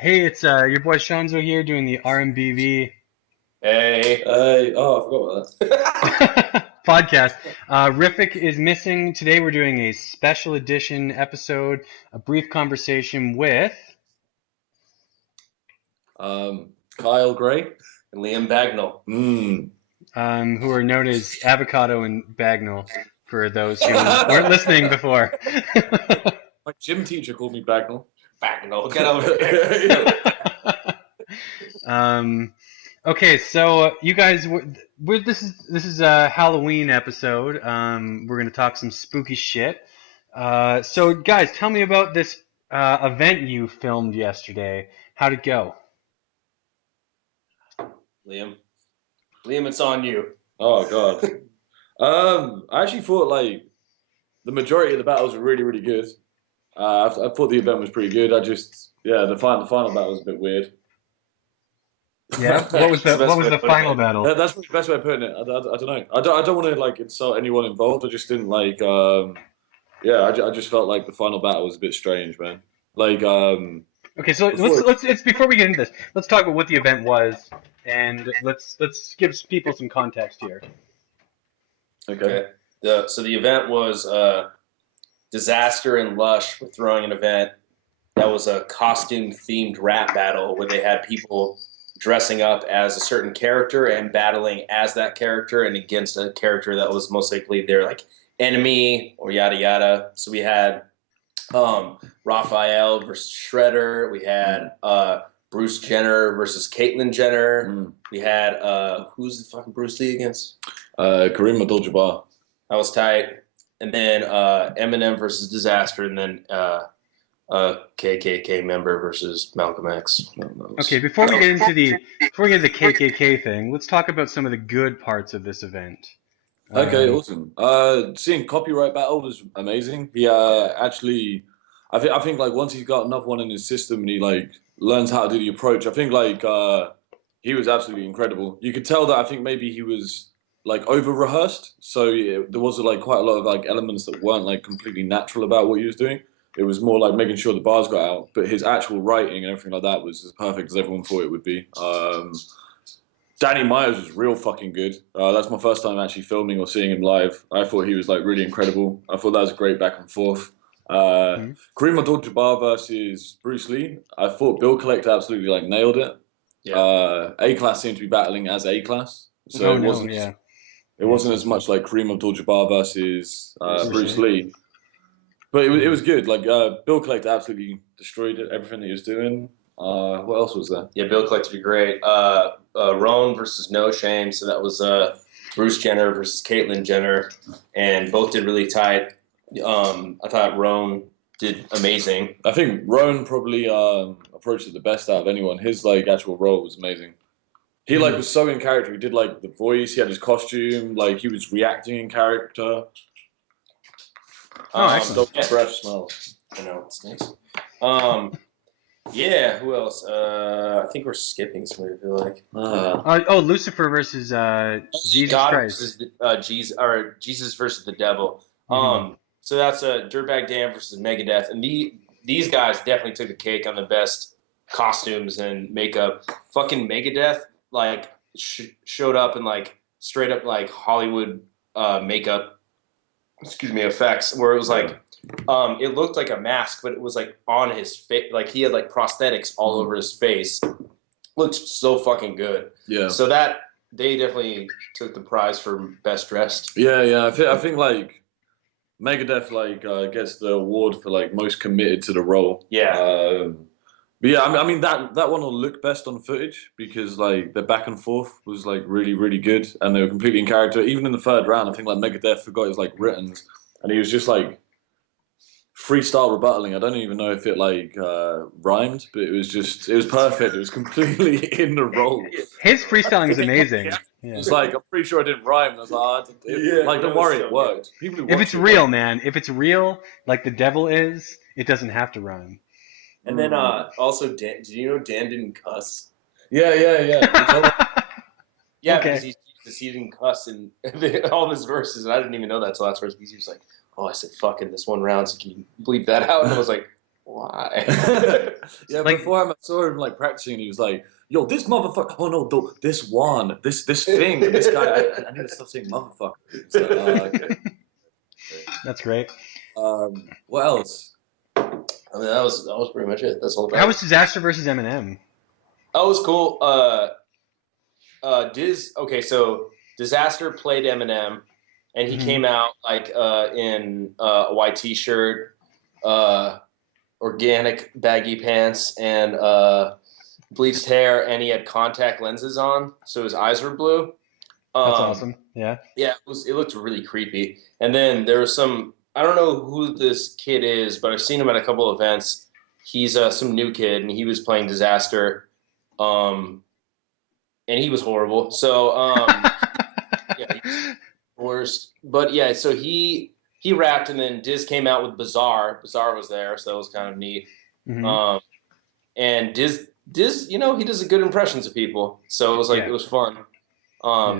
Hey, it's your boy Shanzo here doing the RMBV Hey. Oh, I forgot about podcast. Riffic is missing. Today we're doing a special edition episode, a brief conversation with. that. Kyle Gray. And Liam Bagnall. Who are known as Avocado and Bagnall, for those who weren't listening before. My gym teacher called me Bagnall. Bagnall, get over here. Okay, so you guys, this is a Halloween episode. We're gonna talk some spooky shit. So guys, tell me about this event you filmed yesterday. How'd it go? Liam, it's on you. Oh God. I actually thought like the majority of the battles were really, really good. I thought the event was pretty good. The final battle was a bit weird. Yeah. What was the final battle? That's the best way of putting it. I don't know. I don't want to like insult anyone involved. I just didn't like. I just felt like the final battle was a bit strange, man. Like. Okay, so let's before we get into this, let's talk about what the event was, and let's give people some context here. Okay. So the event was Disaster and Lush were throwing an event that was a costume-themed rap battle where they had people dressing up as a certain character and battling as that character and against a character that was most likely their like enemy or yada yada. So we had Raphael versus Shredder. We had Bruce Jenner versus Caitlyn Jenner. We had who's the fucking Bruce Lee against? Kareem Abdul-Jabbar. That was tight. And then Eminem versus Disaster, and then KKK member versus Malcolm X. Okay, before we get into the KKK thing, let's talk about some of the good parts of this event. Okay, awesome. Seeing Copyright Battle was amazing. He actually, I think like once he's got enough one in his system and he like learns how to do the approach, I think like he was absolutely incredible. You could tell that I think maybe he was like over rehearsed, so there was like quite a lot of like elements that weren't like completely natural about what he was doing. It was more like making sure the bars got out, but his actual writing and everything like that was as perfect as everyone thought it would be. Danny Myers was real fucking good. That's my first time actually filming or seeing him live. I thought he was like really incredible. I thought that was a great back and forth. Kareem Abdul-Jabbar versus Bruce Lee. I thought Bill Collector absolutely like nailed it. Yeah. A-Class seemed to be battling as A-Class, so it wasn't as much like Kareem Abdul-Jabbar versus Bruce Lee. But it was good. Like Bill Collector absolutely destroyed it, everything that he was doing. What else was there? Yeah, Bill Collector did great. Roan versus No Shame. So that was Bruce Jenner versus Caitlyn Jenner, and both did really tight. I thought Roan did amazing. I think Roan probably approached it the best out of anyone. His like actual role was amazing. He like was so in character. He did like the voice. He had his costume. Like he was reacting in character. Excellent. Fresh smell. I know it's nice. Yeah. Who else? I think we're skipping somebody. I feel like. Lucifer versus Jesus God Christ. versus Jesus versus the devil. So that's Dirtbag Dan versus Megadeth, and these guys definitely took the cake on the best costumes and makeup. Fucking Megadeth like showed up in like straight up like Hollywood makeup. Effects where it was like it looked like a mask, but it was like on his face, like he had like prosthetics all over his face. Looked so fucking good. Yeah. So that they definitely took the prize for best dressed. Yeah. I think like Megadeth like gets the award for like most committed to the role. Yeah. But yeah, I mean that one will look best on footage because like the back and forth was like really, really good and they were completely in character. Even in the third round, I think like Megadeth forgot his like written and he was just like freestyle rebuttaling. I don't even know if it like rhymed, but it was perfect. It was completely in the role. His freestyling is amazing. Yeah. It's like I'm pretty sure it didn't rhyme. I was like, don't worry, it worked. People if it's real, man, if it's real, like the devil is, it doesn't have to rhyme. And then also, Dan, did you know Dan didn't cuss? Yeah. Yeah, okay. Because he didn't cuss in all of his verses, and I didn't even know that till last verse. Because he was like, "Oh, I said fuck in this one round, so can you bleep that out?" And I was like, Why? Yeah, Like- before I saw him like practicing, he was like, "Yo, this motherfucker! Oh no, this one, this thing, and this guy. I need to stop saying motherfucker." It's like, okay. That's great. What else? I mean, that was pretty much it. That's all. How was Disaster versus Eminem? Oh, it was cool. Okay, so Disaster played Eminem, and he came out like in a white T-shirt, organic baggy pants, and bleached hair, and he had contact lenses on, so his eyes were blue. That's awesome. Yeah. Yeah, it looked really creepy. And then there was some, I don't know who this kid is, but I've seen him at a couple of events. He's some new kid, and he was playing Disaster, and he was horrible. So yeah, he was worst. But yeah, so he rapped, and then Diz came out with Bizarre. Bizarre was there, so that was kind of neat. And Diz, he does good impressions of people, so it was like it was fun.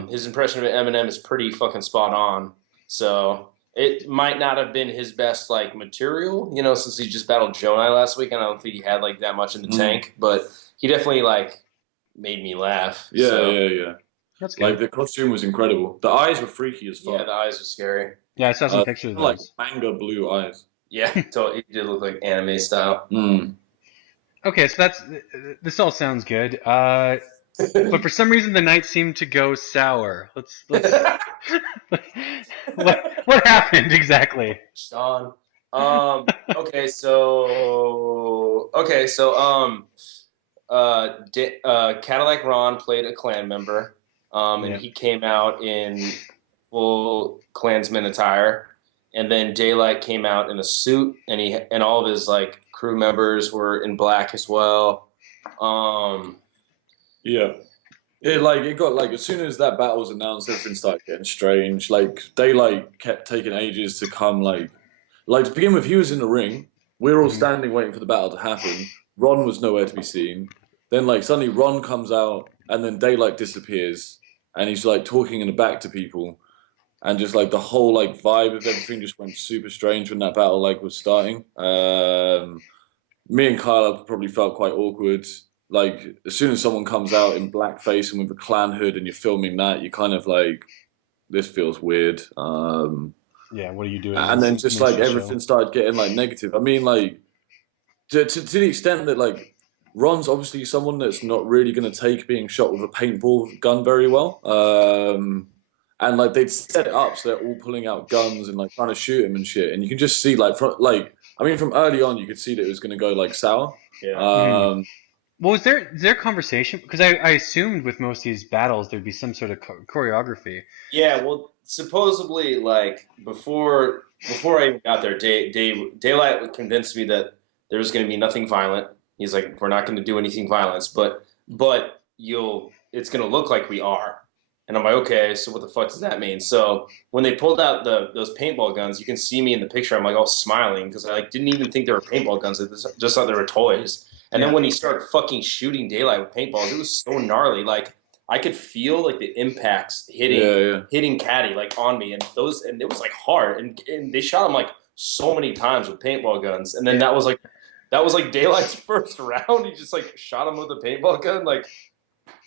His impression of Eminem is pretty fucking spot on. So it might not have been his best like material, since he just battled Jonai last week, and I don't think he had like that much in the tank. But he definitely like made me laugh. Yeah. That's good. Like the costume was incredible. The eyes were freaky as fuck. Yeah, the eyes were scary. Yeah, I saw some pictures of like those. manga blue eyes. Yeah, totally. It did look like anime style. Okay, so this all sounds good. But for some reason the night seemed to go sour. Let's what happened exactly? Sean. Okay, so Cadillac Ron played a Klan member, and he came out in full Klansman attire, and then Daylight came out in a suit, and all of his like crew members were in black as well. Yeah. It got like as soon as that battle was announced, everything started getting strange. Like Daylight kept taking ages to come. Like to begin with, he was in the ring. We were all standing waiting for the battle to happen. Ron was nowhere to be seen. Then like suddenly Ron comes out, and then Daylight disappears, and he's like talking in the back to people, and just like the whole like vibe of everything just went super strange when that battle like was starting. Me and Kyle probably felt quite awkward. Like as soon as someone comes out in blackface and with a clan hood and you're filming that, you kind of like, this feels weird. Yeah, what are you doing? And then just like everything started getting like negative. I mean, like to the extent that like Ron's obviously someone that's not really going to take being shot with a paintball gun very well. And like they'd set it up so they're all pulling out guns and like trying to shoot him and shit. And you can just see like from early on you could see that it was going to go like sour. Yeah. Well, is there conversation? Because I assumed with most of these battles there'd be some sort of choreography. Yeah, well, supposedly, like before I even got there, Daylight convinced me that there was going to be nothing violent. He's like, we're not going to do anything violent, but it's going to look like we are. And I'm like, okay, so what the fuck does that mean? So when they pulled out those paintball guns, you can see me in the picture. I'm like all smiling because I like didn't even think they were paintball guns. I just thought they were toys. And then when he started fucking shooting Daylight with paintballs, it was so gnarly. Like I could feel like the impacts hitting Caddy like on me, and it was like hard. And they shot him like so many times with paintball guns. And then that was like Daylight's first round. He just like shot him with a paintball gun.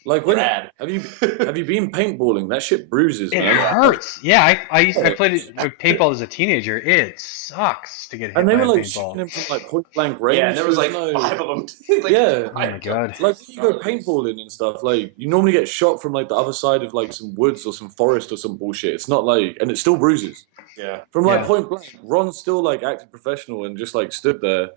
Like when have you been paintballing? That shit bruises, It man. hurts. Yeah, I played paintball as a teenager. It sucks to get hit And they by were a like paintball. shooting him from like point blank range. Yeah, and there was like 5 of them. Oh my god. Like when you go paintballing and stuff, like you normally get shot from like the other side of like some woods or some forest or some bullshit. It's not like, and it still bruises. Yeah. From like point blank, Ron still like acted professional and just like stood there.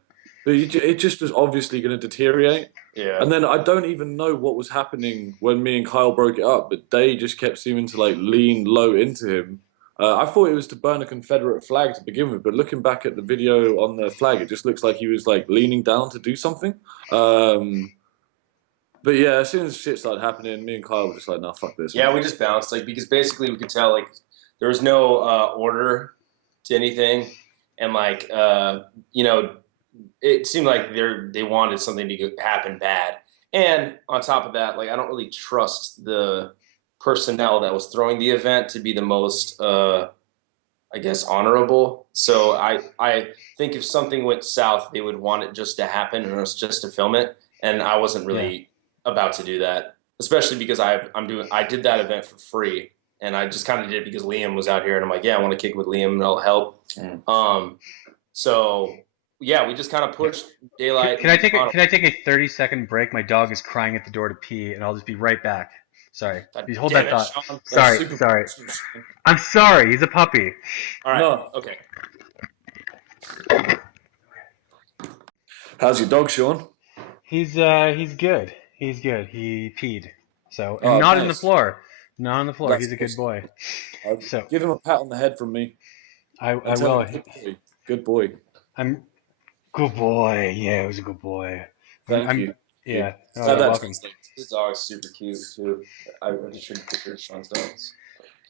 But it just was obviously going to deteriorate. Yeah. And then I don't even know what was happening when me and Kyle broke it up, but Day just kept seeming to like lean low into him. I thought it was to burn a Confederate flag to begin with, but looking back at the video on the flag, it just looks like he was like leaning down to do something. But yeah, as soon as shit started happening, me and Kyle were just like, "Nah, fuck this." Yeah, we just bounced because basically we could tell like there was no order to anything, and it seemed like they wanted something to happen bad. And on top of that, like I don't really trust the personnel that was throwing the event to be the most I guess, honorable. So I think if something went south, they would want it just to happen or just to film it, and I wasn't really about to do that, especially because I did that event for free, and I just kind of did it because Liam was out here, and I'm like, yeah, I want to kick with Liam, and it'll help. So yeah, we just kind of pushed daylight. Can I take a 30-second break? My dog is crying at the door to pee, and I'll just be right back. Sorry. God Hold damn that it, thought. Sean. Sorry. I'm sorry. He's a puppy. All right. No. Okay. How's your dog, Sean? He's good. He's good. He peed. So and Oh, not nice. in the floor. Not on the floor. That's He's a good boy. So give him a pat on the head from me. I And tell will. him, good boy. I'm good boy. Yeah, it was a good boy. Thank you. Yeah. Oh, You're welcome. This dog's super cute too. I just showed a picture of Sean's dogs.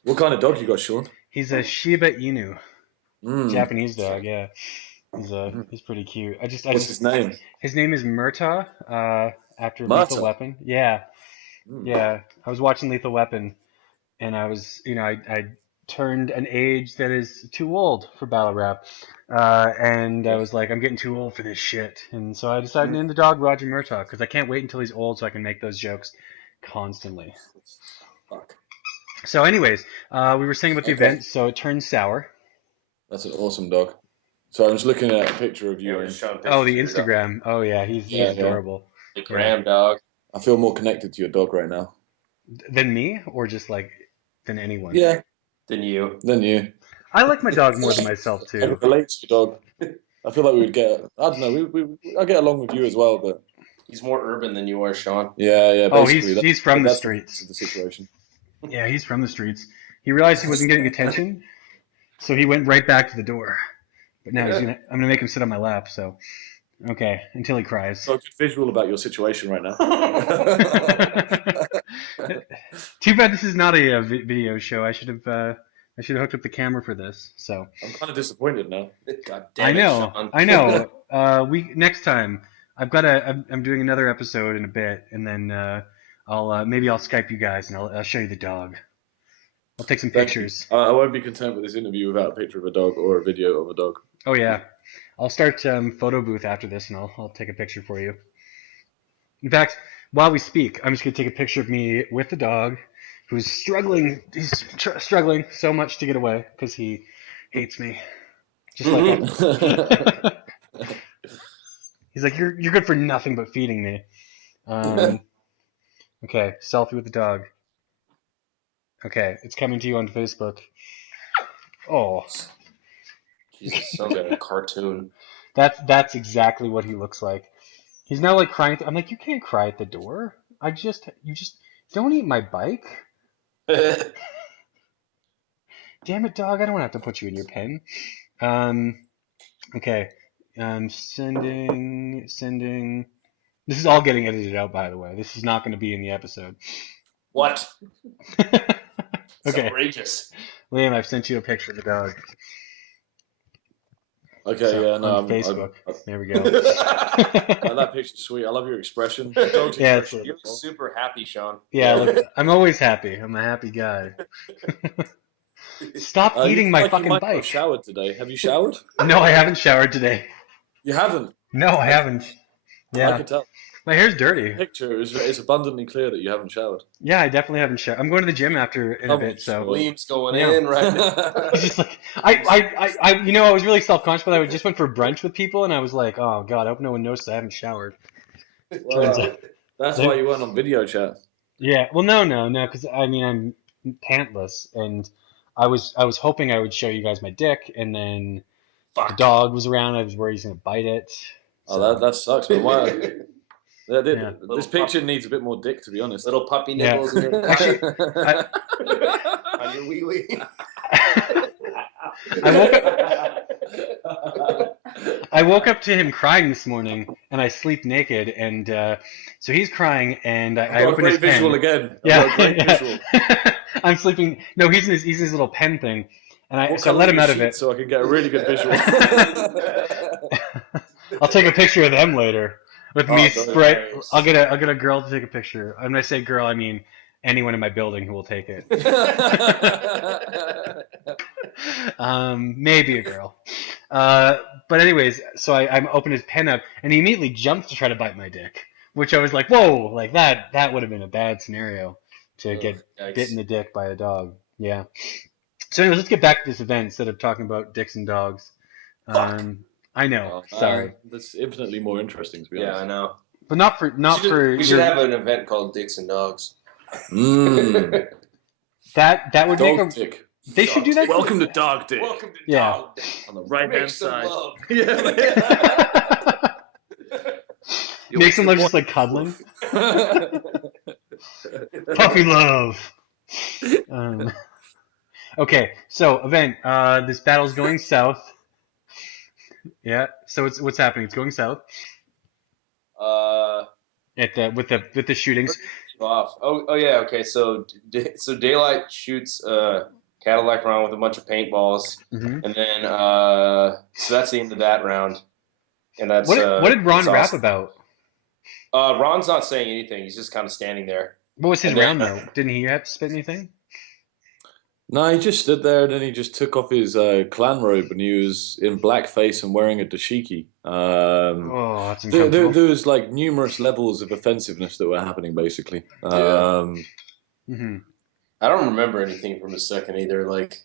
What kind of dog you got, Sean? He's a Shiba Inu, Mm. Japanese dog. Yeah, he's pretty cute. What's his name? His name is Murtaugh, after Murtaugh? Lethal Weapon. Yeah, yeah. I was watching Lethal Weapon, and I was, I turned an age that is too old for battle rap, and I was like, I'm getting too old for this shit, and so I decided to name the dog Roger Murtaugh because I can't wait until he's old so I can make those jokes constantly. Fuck. So, anyways, we were saying about the event, so it turned sour. That's an awesome dog. So I'm just looking at a picture of you. Oh, the Instagram. Oh, yeah, he's adorable. The Graham dog. I feel more connected to your dog right now. Than me, or just like than anyone? Yeah. Than you. Than you. I like my dog more than myself I too. relate to your dog. I feel like we would get. I don't know. I get along with you as well, but he's more urban than you are, Sean. Yeah. Oh, he's from the streets. The situation. Yeah, he's from the streets. He realized he wasn't getting attention, so he went right back to the door. But now I'm gonna make him sit on my lap. So, okay, until he cries. So a good visual about your situation right now. Too bad this is not a video show. I should have hooked up the camera for this. So I'm kind of disappointed now. God damn it, Sean. I know. Next time I'm doing another episode in a bit, and then maybe I'll Skype you guys and I'll show you the dog. I'll take some pictures. I won't be content with this interview without a picture of a dog or a video of a dog. Oh yeah, I'll start photo booth after this, and I'll take a picture for you. In fact, while we speak, I'm just gonna take a picture of me with the dog, who's struggling. He's struggling so much to get away because he hates me, just like that. He's like, you're good for nothing but feeding me. Okay, selfie with the dog. Okay, it's coming to you on Facebook. Oh, Jesus, sounds like a cartoon. That's exactly what he looks like. He's now like crying. I'm like, you can't cry at the door. You just don't eat my bike. Damn it, dog! I don't have to put you in your pen. Okay. Sending. This is all getting edited out, by the way. This is not going to be in the episode. What? Okay. Outrageous. Liam, I've sent you a picture of the dog. Okay, So, yeah, no. on Facebook. There we go. That picture's sweet. I love your expression. Your dog's Yeah, expression. You're super happy, Sean. Yeah, look, I'm always happy. I'm a happy guy. Stop eating my fucking you might bike. have showered today. Have you showered? No, I haven't showered today. You haven't? No, I haven't. I Yeah, can tell. my hair's dirty. The picture is abundantly clear that you haven't showered. Yeah, I definitely haven't showered. I'm going to the gym after in a bit, so. Liam's going Yeah. in right now. It's just like I was really self-conscious, but I just went for brunch with people, and I was like, oh god, I hope no one noticed I haven't showered. Well, that's why you weren't on video chat. Yeah, well, no, because I'm pantless, and I was hoping I would show you guys my dick, and then the dog was around. I was worried he's gonna bite it. Oh, that sucks. But why? Yeah. This picture needs a bit more dick, to be honest. Little puppy nipples in your Actually, on your wee wee. I woke up to him crying this morning, and I sleep naked, and so he's crying, and I got a opened his great visual pen. again. Yeah, Great visual. I'm sleeping. No, he's in his little pen thing, and I What let colour him are out your of it. sheets so I can get a really good visual. I'll take a picture of them later with me Oh, spray. nice. I'll get a girl to take a picture. And when I say girl, I mean anyone in my building who will take it. Maybe a girl. But anyways, so I open his pen up, and he immediately jumps to try to bite my dick, which I was like, whoa, like that would have been a bad scenario to get bit in the dick by a dog. Yeah. So anyways, let's get back to this event instead of talking about dicks and dogs. I know. Sorry. That's infinitely more interesting, to be honest. Yeah, I know. But not for We should have an event called Dicks and Dogs. That would make Dog a. dick. They should do that. Welcome to Dog Dick. Welcome to Yeah. Dog Dick. On the right-hand side. Yeah. Makes them look just like cuddling. Puppy love. Okay, so event. This battle's going south. Yeah. So what's happening? It's going south. With the shootings. Off. Oh yeah. Okay. So Daylight shoots Cadillac around with a bunch of paintballs, Mm-hmm. and then so that's the end of that round. And that's What did Ron that's rap awesome. about? Ron's not saying anything. He's just kind of standing there. What was his And then- round though? Didn't he have to spit anything? No, he just stood there and then he just took off his clan robe and he was in blackface and wearing a dashiki. Oh, that's There uncomfortable. was like numerous levels of offensiveness that were happening, basically. Mm-hmm. I don't remember anything from his second either. Like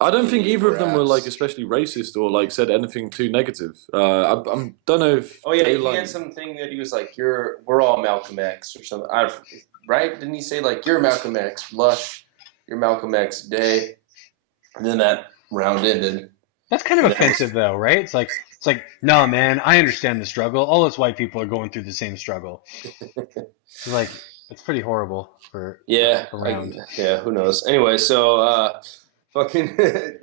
I don't think either of them were like Perhaps. especially racist or like said anything too negative. I don't know if oh yeah, he Daylight- had something that he was like, we're all Malcolm X or something. Right? Didn't he say like you're Malcolm X, Lush, you're Malcolm X, Day, and then that round ended. That's kind of offensive though, right? It's like no, man, I understand the struggle. All us white people are going through the same struggle. It's like it's pretty horrible for Yeah, around. yeah. Who knows? Anyway, so fucking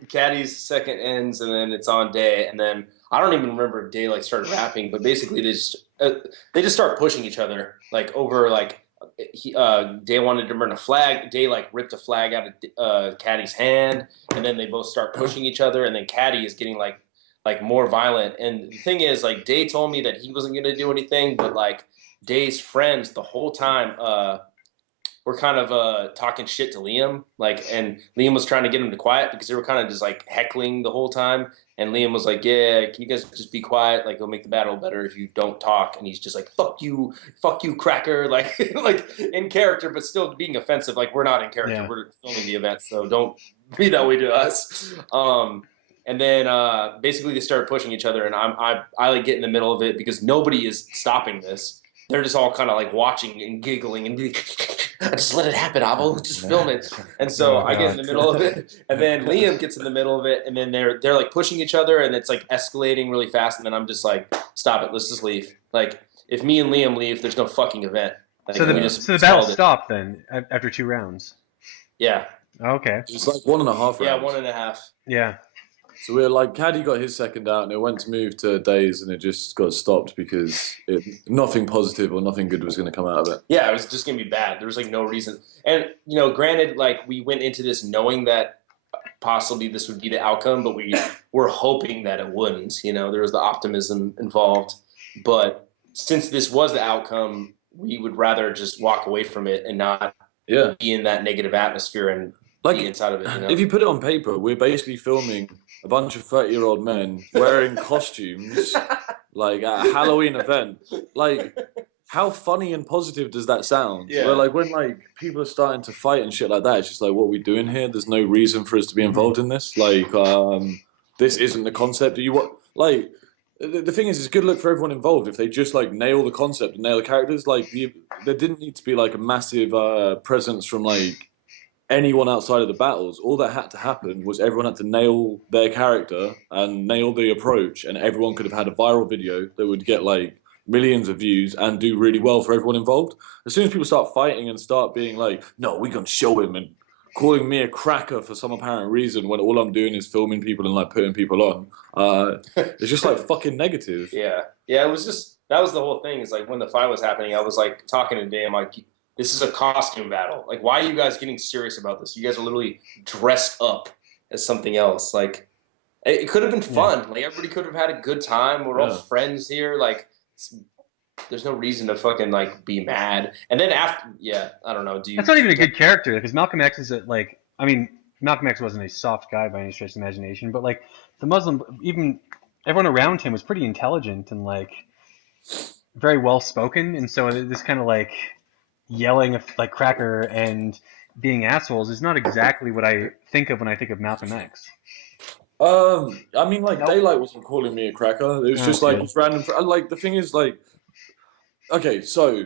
Caddy's second ends, and then it's on Day, and then I don't even remember if Day like started rapping, but basically they just start pushing each other like over like Day wanted to burn a flag. Day like ripped a flag out of Caddy's hand, and then they both start pushing each other, and then Caddy is getting like more violent. And the thing is, like Day told me that he wasn't gonna do anything, but like Day's friends the whole time were kind of talking shit to Liam, like, and Liam was trying to get him to quiet because they were kind of just like heckling the whole time. And Liam was like, "Yeah, can you guys just be quiet? Like, it'll make the battle better if you don't talk." And he's just like, fuck you, cracker," like, like in character, but still being offensive. Like, we're not in character; Yeah. we're filming the event, so don't be that way to us. And then basically they started pushing each other, and I like get in the middle of it because nobody is stopping this. They're just all kind of like watching and giggling and being, just let it happen, Avo, just film it. And so I get in the middle of it, and then Liam gets in the middle of it, and then they're like pushing each other, and it's like escalating really fast. And then I'm just like, stop it, let's just leave. Like if me and Liam leave, there's no fucking event. Like, So we the just battle called it. stopped then after 2 rounds. Yeah, Okay. It was like 1.5 rounds. yeah, 1.5. Yeah. So we were like, Caddy got his second out, and it went to move to Days, and it just got stopped because nothing positive or nothing good was going to come out of it. Yeah, it was just gonna be bad. There was like no reason. And granted, like we went into this knowing that possibly this would be the outcome, but we were hoping that it wouldn't. There was the optimism involved. But since this was the outcome, we would rather just walk away from it and not Yeah, be in that negative atmosphere and be like inside of it. if you put it on paper, we're basically filming a bunch of 30-year-old men wearing costumes, like at a Halloween event. Like, how funny and positive does that sound? Yeah. Where like when like people are starting to fight and shit like that, it's just like, what are we doing here? There's no reason for us to be involved in this. Like, this isn't the concept. Do you what? Like, the thing is, it's good luck for everyone involved if they just like nail the concept and nail the characters. Like, there didn't need to be like a massive presence from like anyone outside of the battles. All that had to happen was everyone had to nail their character and nail the approach, and everyone could have had a viral video that would get like millions of views and do really well for everyone involved. As soon as people start fighting and start being like, no, we're gonna show him, and calling me a cracker for some apparent reason when all I'm doing is filming people and like putting people on, it's just like fucking negative. Yeah, it was just that was the whole thing. Is like when the fight was happening, I was like talking to Dan, like, this is a costume battle. Like, why are you guys getting serious about this? You guys are literally dressed up as something else. Like, it could have been fun. Like, everybody could have had a good time. We're all friends here. Like, there's no reason to fucking like be mad. And then after, yeah, I don't know. Do you? That's not even a good character because Malcolm X is like, I mean, Malcolm X wasn't a soft guy by any stretch of the imagination, but like the Muslim, even everyone around him was pretty intelligent and like very well spoken, and so this kind of like yelling like cracker and being assholes is not exactly what I think of when I think of Malcolm X. I mean, like Nope. Daylight wasn't calling me a cracker. It was just like Okay. it's random. Like the thing is, like, okay, so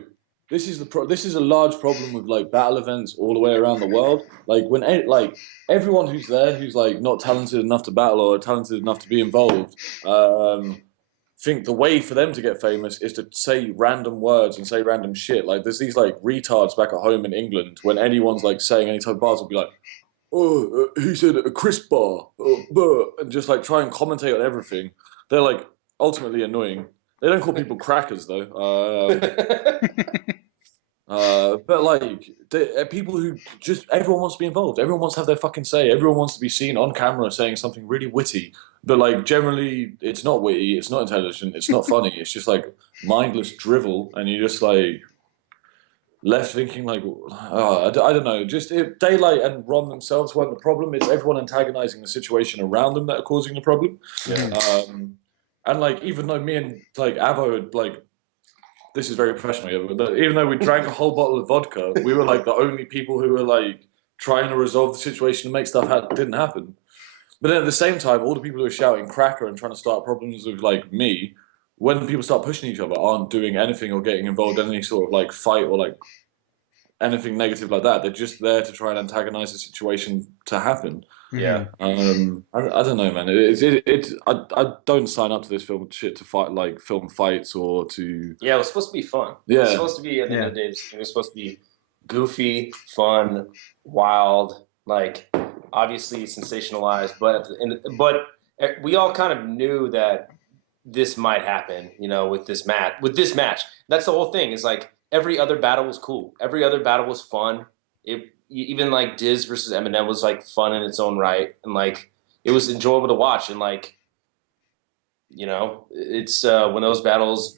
this is this is a large problem with like battle events all the way around the world. Like when like everyone who's there who's like not talented enough to battle or talented enough to be involved, think the way for them to get famous is to say random words and say random shit. Like there's these like retards back at home in England when anyone's like saying any type of bars will be like, oh, he said a crisp bar, and just like try and commentate on everything. They're like ultimately annoying. They don't call people crackers though. But like people who just everyone wants to be involved. Everyone wants to have their fucking say. Everyone wants to be seen on camera saying something really witty. But like generally, it's not witty. It's not intelligent. It's not funny. It's just like mindless drivel, and you just like left thinking like, oh, I don't know. Just if Daylight and Ron themselves weren't the problem, it's everyone antagonizing the situation around them that are causing the problem. Yeah. And like even though me and like Avo had like. This is very professional, yeah, but even though we drank a whole bottle of vodka, we were like the only people who were like trying to resolve the situation and make stuff didn't happen. But then at the same time, all the people who are shouting cracker and trying to start problems with like me, when people start pushing each other, aren't doing anything or getting involved in any sort of like fight or like anything negative like that. They're just there to try and antagonize the situation to happen. Yeah. I don't know, man. I don't sign up to this film shit to fight like film fights or to. Yeah, it was supposed to be fun. Yeah. It was supposed to be at the end of the day. It was supposed to be goofy, fun, wild, like obviously sensationalized, but we all kind of knew that this might happen, you know, with this match. That's the whole thing. Is like every other battle was cool. Every other battle was fun. Even like Diz versus Eminem was like fun in its own right, and like it was enjoyable to watch. And like, you know, it's when those battles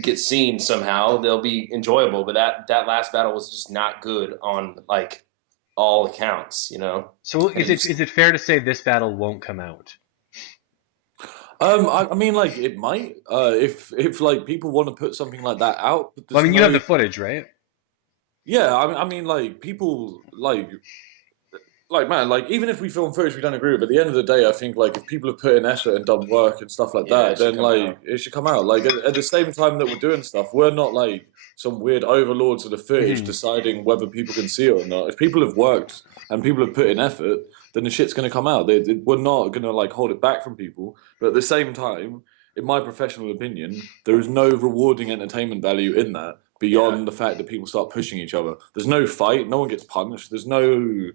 get seen somehow, they'll be enjoyable. But that last battle was just not good on like all accounts, you know. So is it fair to say this battle won't come out? I mean, like it might. If like people want to put something like that out, but Well, I mean, you have the footage, right? Yeah, I mean, like people like man, like even if we film footage we don't agree with, at the end of the day, I think like if people have put in effort and done work and stuff like that, then like it should come out. Like at the same time that we're doing stuff, we're not like some weird overlords of the footage deciding whether people can see it or not. If people have worked and people have put in effort, then the shit's gonna come out. We're not gonna like hold it back from people. But at the same time, in my professional opinion, there is no rewarding entertainment value in that beyond the fact that people start pushing each other. There's no fight, no one gets punished. There's no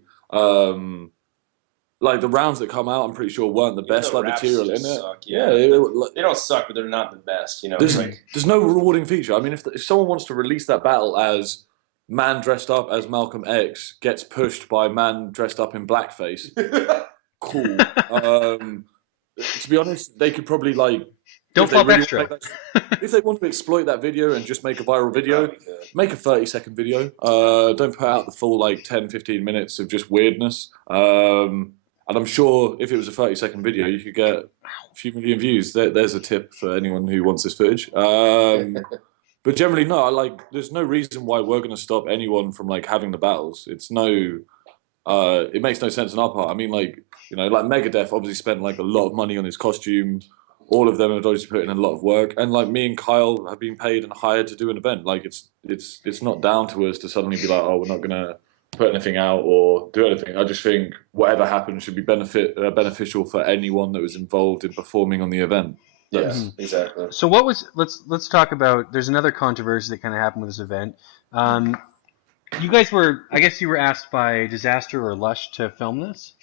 like the rounds that come out, I'm pretty sure weren't the best like material in it. Suck, yeah, they don't suck, but they're not the best. You know, there's no rewarding feature. I mean, if someone wants to release that battle as man dressed up as Malcolm X gets pushed by man dressed up in blackface, cool. To be honest, they could probably like. Don't flop extra. If they want to exploit that video and just make a viral video, make a 30-second video. Don't put out the full like 10, 15 minutes of just weirdness. And I'm sure if it was a 30-second video, you could get a few million views. There's a tip for anyone who wants this footage. But generally, no. There's no reason why we're going to stop anyone from like having the battles. It makes no sense on our part. I mean, like you know, like Megadeth obviously spent like a lot of money on his costume. All of them have obviously put in a lot of work, and like me and Kyle have been paid and hired to do an event. Like it's not down to us to suddenly be like, oh, we're not gonna put anything out or do anything. I just think whatever happens should be beneficial for anyone that was involved in performing on the event. Yes, exactly. So let's talk about. There's another controversy that kind of happened with this event. You guys I guess you were asked by Disaster or Lush to film this,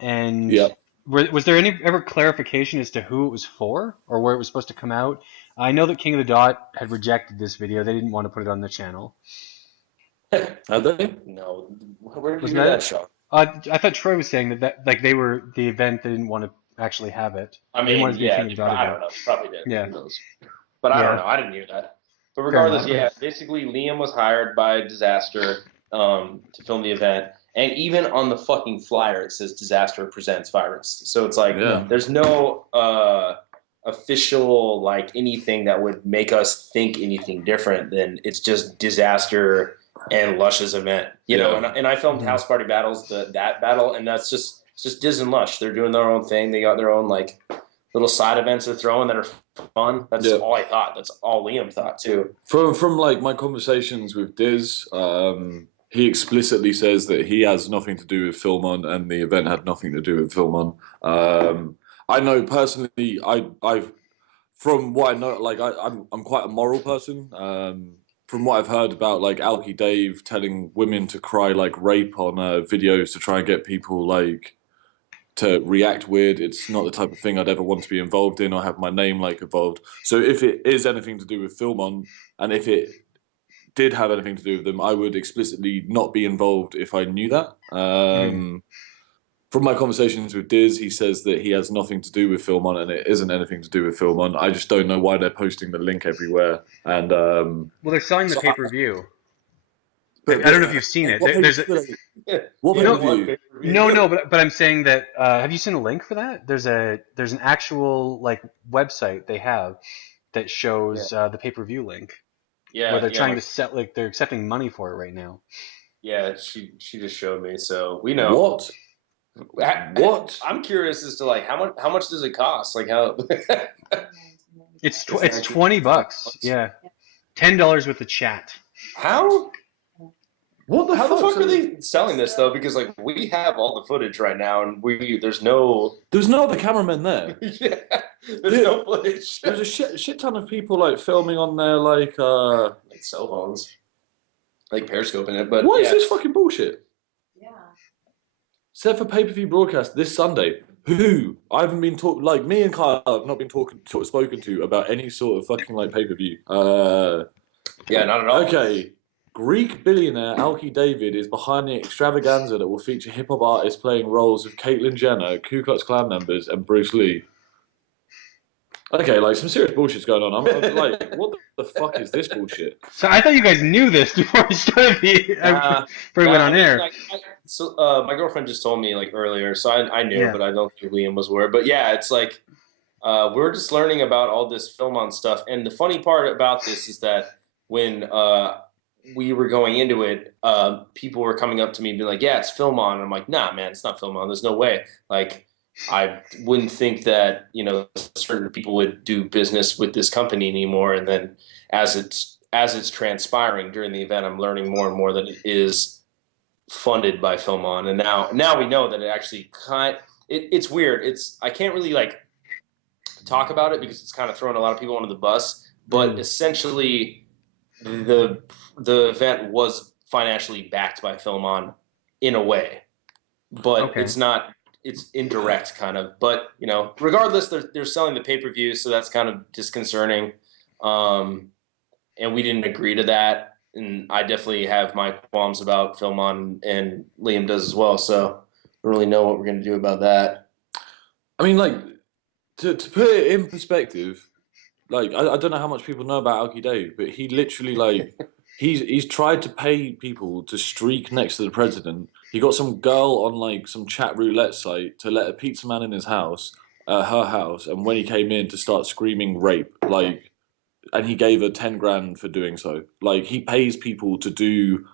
and yeah. Was there any ever clarification as to who it was for or where it was supposed to come out? I know that King of the Dot had rejected this video. They didn't want to put it on the channel. Are they? No. Where did you get that shot? I thought Troy was saying that like they were the event. They didn't want to actually have it. I mean, I don't know. Probably did. Yeah. Who knows? But I don't Yeah, know. I didn't hear that. But fair regardless, enough. yeah, basically Liam was hired by Disaster to film the event. And even on the fucking flyer, it says Disaster Presents Virus. So it's like Yeah. there's no official like anything that would make us think anything different than it's just Disaster and Lush's event. You know, Yeah. and I filmed Mhm. House Party Battles, that battle, and that's just it's just Diz and Lush. They're doing their own thing. They got their own like little side events they're throwing that are fun. That's Yeah. all I thought. That's all Liam thought too. From like my conversations with Diz, he explicitly says that he has nothing to do with Filmon, and the event had nothing to do with Filmon. I know personally, I've from what I know, like I'm quite a moral person. From what I've heard about like Alki Dave telling women to cry like rape on videos to try and get people like to react weird. It's not the type of thing I'd ever want to be involved in or have my name like involved. So if it is anything to do with Filmon, and if it did have anything to do with them, I would explicitly not be involved if I knew that. From my conversations with Diz, he says that he has nothing to do with Filmon and it isn't anything to do with Filmon. I just don't know why they're posting the link everywhere. And Well, they're selling the so pay-per-view. I but, don't know if you've seen it. what There's a, what Yeah, pay per no, view? no, but I'm saying that. Have you seen a link for that? There's an actual like website they have that Yeah, shows the pay-per-view link where yeah, they're yeah. trying to set like they're accepting money for it right now. Yeah, she just showed me, so we know. What? What? I'm curious as to like how much does it cost? Like how It's It's it's actually $20. Yeah, $10 with the chat. how What the how the fuck? fuck are they selling this though? Because like we have all the footage right now, and there's no There's no other cameramen there. yeah, there's no footage. There's a shit ton of people like filming on their like Like cell phones, like periscoping it. But what is yeah, this fucking bullshit? Yeah. Set for pay-per-view broadcast this Sunday. Who? I haven't been talking like me and Kyle have not been spoken to about any sort of fucking like pay-per-view. yeah, not at all. Okay. Greek billionaire Alki David is behind the extravaganza that will feature hip-hop artists playing roles of Caitlyn Jenner, Ku Klux Klan members, and Bruce Lee. Okay, like some serious bullshit's going on. I'm like, what the fuck is this bullshit? So I thought you guys knew this before we started before we went on air. So my girlfriend just told me like earlier, so I knew, Yeah. but I don't think Liam was aware. But yeah, it's like we're just learning about all this film on stuff, and the funny part about this is that when we were going into it, people were coming up to me and being like, "Yeah, it's film on," and I'm like, "Nah, man, it's not film on. There's no way." Like, I wouldn't think that certain people would do business with this company anymore. And then as it's transpiring during the event, I'm learning more and more that it is funded by Film On, and now we know that it actually it's weird. I can't really like talk about it because it's kind of throwing a lot of people under the bus. But essentially, the event was financially backed by Film On in a way, but Okay. it's not. It's indirect, kind of. But regardless, they're selling the pay-per-view, so that's kind of disconcerting. And we didn't agree to that. And I definitely have my qualms about Film On, and Liam does as well. So I don't really know what we're going to do about that. I mean, like, to put it in perspective, like, I don't know how much people know about Alki Dave, but he literally, like, he's tried to pay people to streak next to the president. He got some girl on, like, some chat roulette site to let a pizza man in his house, her house, and when he came in to start screaming rape, like, and he gave her 10 grand for doing so. Like, he pays people to do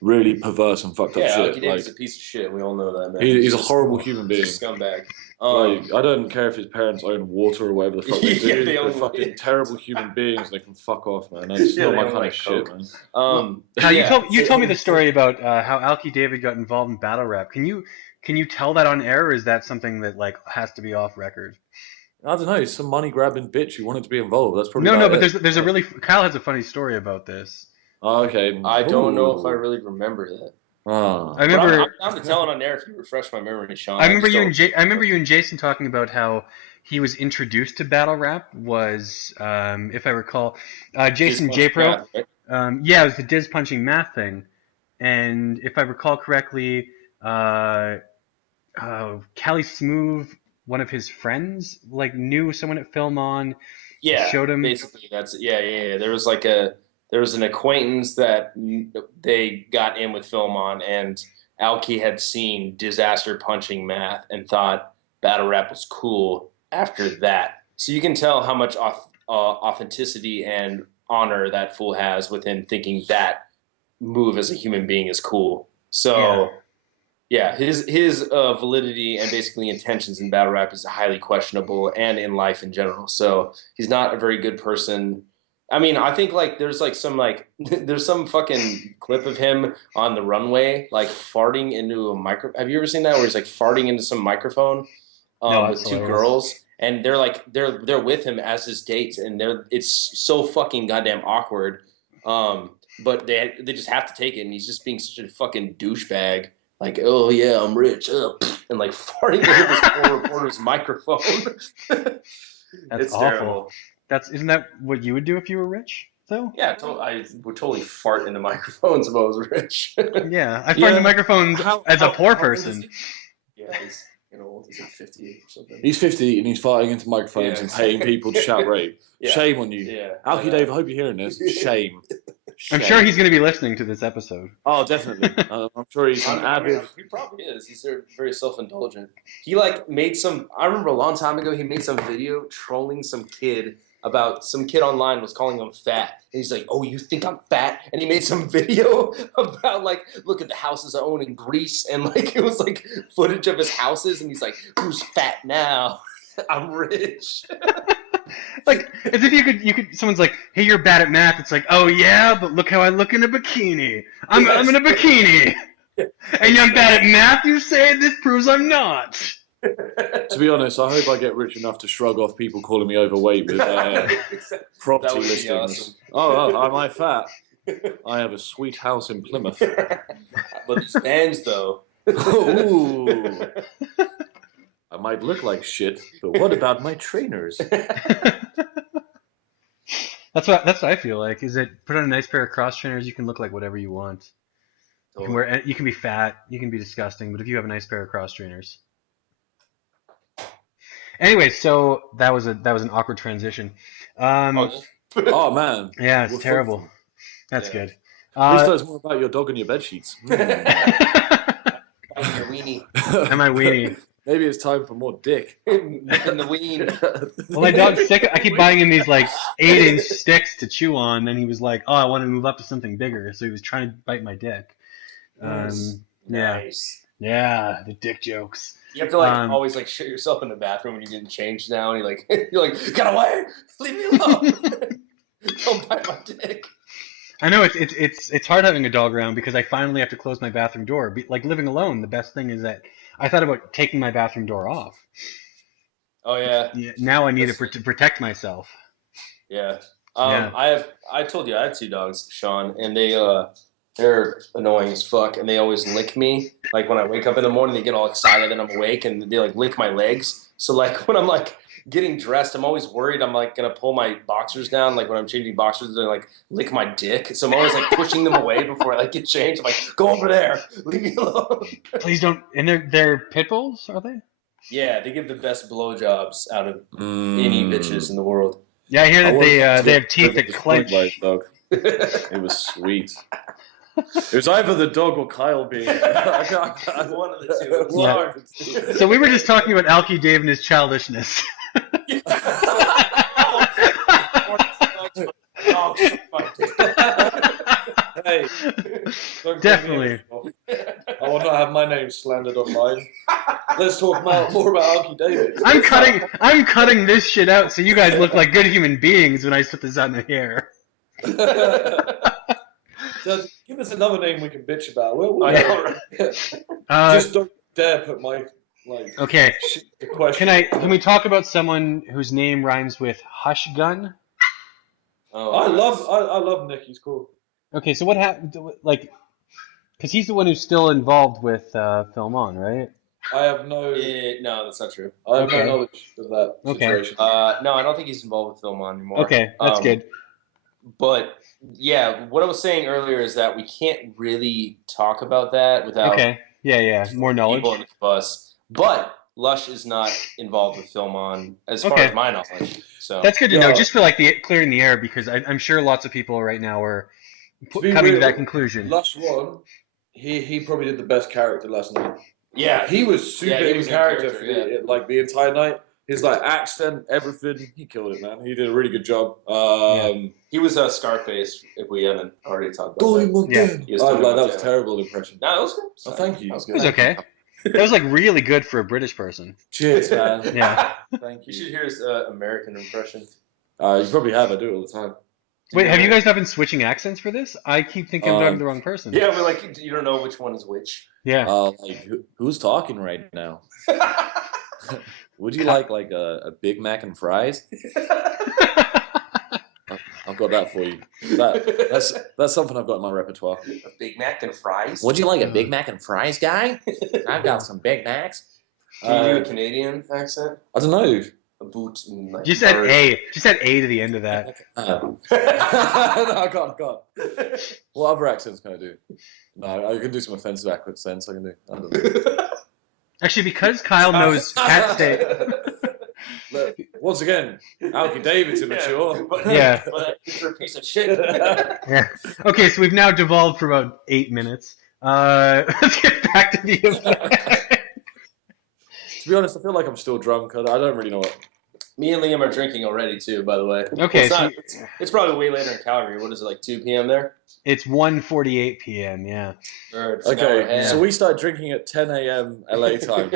really perverse and fucked up Yeah, shit. Alki Like, Dave's a piece of shit. We all know that, man. he's a just- horrible human being. He's a scumbag. Like, I don't care if his parents own water or whatever the fuck they do. Yeah, they They're own- fucking terrible human beings. They can fuck off, man. That's Yeah, not they my own, kind like, of shit, Coke. man. Now, yeah. you told me the story about how Alki David got involved in battle rap. Can you tell that on air, or is that something that like has to be off record? I don't know. He's some money grabbing bitch who wanted to be involved. That's probably No, about but it. there's a really Kyle has a funny story about this. Oh, okay. I don't know if I Ooh. really remember that. Ah. I But remember. I'm to tell it on air if you refresh my memory, Sean. I remember just you don't- and I remember you and Jason talking about how he was introduced to battle rap was, if I recall, Jason Just J Pro. math, right? Yeah, it was the Diz punching math thing, and if I recall correctly, Cali Smooth, one of his friends, like knew someone at Film On, Yeah, Showed him. basically yeah. There was an acquaintance that they got in with film on, and Alki had seen Disaster Punching Math and thought battle rap was cool after that. So you can tell how much authenticity and honor that fool has within thinking that move as a human being is cool. So yeah, his validity and basically intentions in battle rap is highly questionable, and in life in general. So he's not a very good person. I mean, I think like there's like some like there's some fucking clip of him on the runway like farting into a micro. Have you ever seen that where he's like farting into some microphone No, that's with two hilarious. girls, and they're like they're with him as his dates, and it's so fucking goddamn awkward. But they just have to take it, and he's just being such a fucking douchebag. Like, oh yeah, I'm rich, and like farting into this poor reporter's microphone. That's It's awful. terrible. Isn't that what you would do if you were rich, though? Yeah, I would totally fart into microphones if I was rich. Yeah, I find the microphones as a poor how old is person. he? Yeah, he's old. He's like 58 or something. He's 50 and he's farting into microphones and paying people to shout rape. Yeah. Shame on you. Yeah. Alki Dave, I hope you're hearing this. Shame. I'm sure he's going to be listening to this episode. Oh, definitely. I'm sure he's an avid. He probably is. He's very self-indulgent. He like made some. I remember a long time ago he made some video trolling some kid about some kid online was calling him fat, and he's like, "Oh, you think I'm fat?" And he made some video about like, "Look at the houses I own in Greece," and like it was like footage of his houses, and he's like, "Who's fat now? I'm rich." Like, as if you could. Someone's like, "Hey, you're bad at math." It's like, "Oh yeah, but look how I look in a bikini. I'm in a bikini, and I'm bad at math. You say this proves I'm not." To be honest, I hope I get rich enough to shrug off people calling me overweight with property That would be listings. awesome. Oh, am I fat? I have a sweet house in Plymouth. But these bands, though. Ooh. I might look like shit, but what about my trainers? That's what I feel like. Is that put on a nice pair of cross trainers, you can look like whatever you want. You can be fat, you can be disgusting, but if you have a nice pair of cross trainers. Anyway, so that was an awkward transition. Oh man. Yeah, it's We're terrible. full. That's good. At least that's more about your dog and your bed sheets. Your weenie. And my weenie. Maybe it's time for more dick. In the ween. Well, my dog's sick. I keep buying him these like 8-inch sticks to chew on, and he was like, "Oh, I want to move up to something bigger," so he was trying to bite my dick. Nice. Yeah, the dick jokes. You have to like always like shit yourself in the bathroom when you're getting changed now, and you're like, get away, leave me alone, don't bite my dick. I know it's hard having a dog around because I finally have to close my bathroom door. Like living alone, the best thing is that I thought about taking my bathroom door off. Oh yeah. Now I need to protect myself. Yeah. Yeah. I told you I had 2 dogs, Sean, and they're annoying as fuck, and they always lick me. Like when I wake up in the morning, they get all excited and I'm awake, and they like lick my legs. So like when I'm like getting dressed, I'm always worried I'm like gonna pull my boxers down. Like when I'm changing boxers, they like lick my dick. So I'm always like pushing them away before I like get changed. I'm like, go over there, leave me alone. Please don't. And they're pit bulls, are they? Yeah, they give the best blowjobs out of any bitches in the world. Yeah, I hear that they have teeth that clench. Dog. It was sweet. It was either the dog or Kyle being One of the 2. Yeah. So we were just talking about Alki Dave and his childishness. Hey, Definitely. I will not have my name slandered online. Let's talk more about Alki David. I'm cutting this shit out so you guys look like good human beings when I put this on the air. So, give us another name we can bitch about. Just don't dare put my Okay. question. Can we talk about someone whose name rhymes with Hush Gun? Oh, I love Nick. He's cool. Okay, so what happened? Like, because he's the one who's still involved with Film On, right? I have no. no, that's not true. I have no knowledge of that situation. No, I don't think he's involved with Film On anymore. Okay, that's good. But yeah, what I was saying earlier is that we can't really talk about that without Okay. Yeah. More knowledge. people in the bus. But Lush is not involved with Film On, as far as my knowledge. So That's good to know, just for like clearing the air, because I'm sure lots of people right now are coming to that conclusion. Lush won. He probably did the best character last night. Yeah, he was super in character for like the entire night. His like accent, everything, he killed it, man. He did a really good job. He was Scarface. If we haven't already talked about that. That was a terrible impression. No, that was good. Oh, thank you. That was It was okay. That was like really good for a British person. Cheers, man. Yeah. Thank you. You should hear his American impression. You probably have. I do it all the time. Wait, have you guys not been switching accents for this? I keep thinking I'm talking to the wrong person. Yeah, but like you don't know which one is which. Yeah. Like who's talking right now? Would you like a Big Mac and fries? I've got that for you. That's something I've got in my repertoire. A Big Mac and fries? Would you like a Big Mac and fries, guy? I've got some Big Macs. Can you do a Canadian accent? I don't know. A boot and like Just add A. Just add A to the end of that. No, I can't. What other accents can I do? No, I can do some offensive accents. I don't know. Actually, because Kyle knows cat steak. Look, once again, Alki David's immature. Yeah. But you're a piece of shit. Yeah. Okay, so we've now devolved for about 8 minutes. Let's get back to the event. To be honest, I feel like I'm still drunk. I don't really know what. Me and Liam are drinking already too, by the way. Okay, Well, it's probably way later in Calgary. What is it, like 2 p.m. there? It's 1:48 p.m. Yeah. Or it's an hour ahead. So we started drinking at 10 a.m. LA time.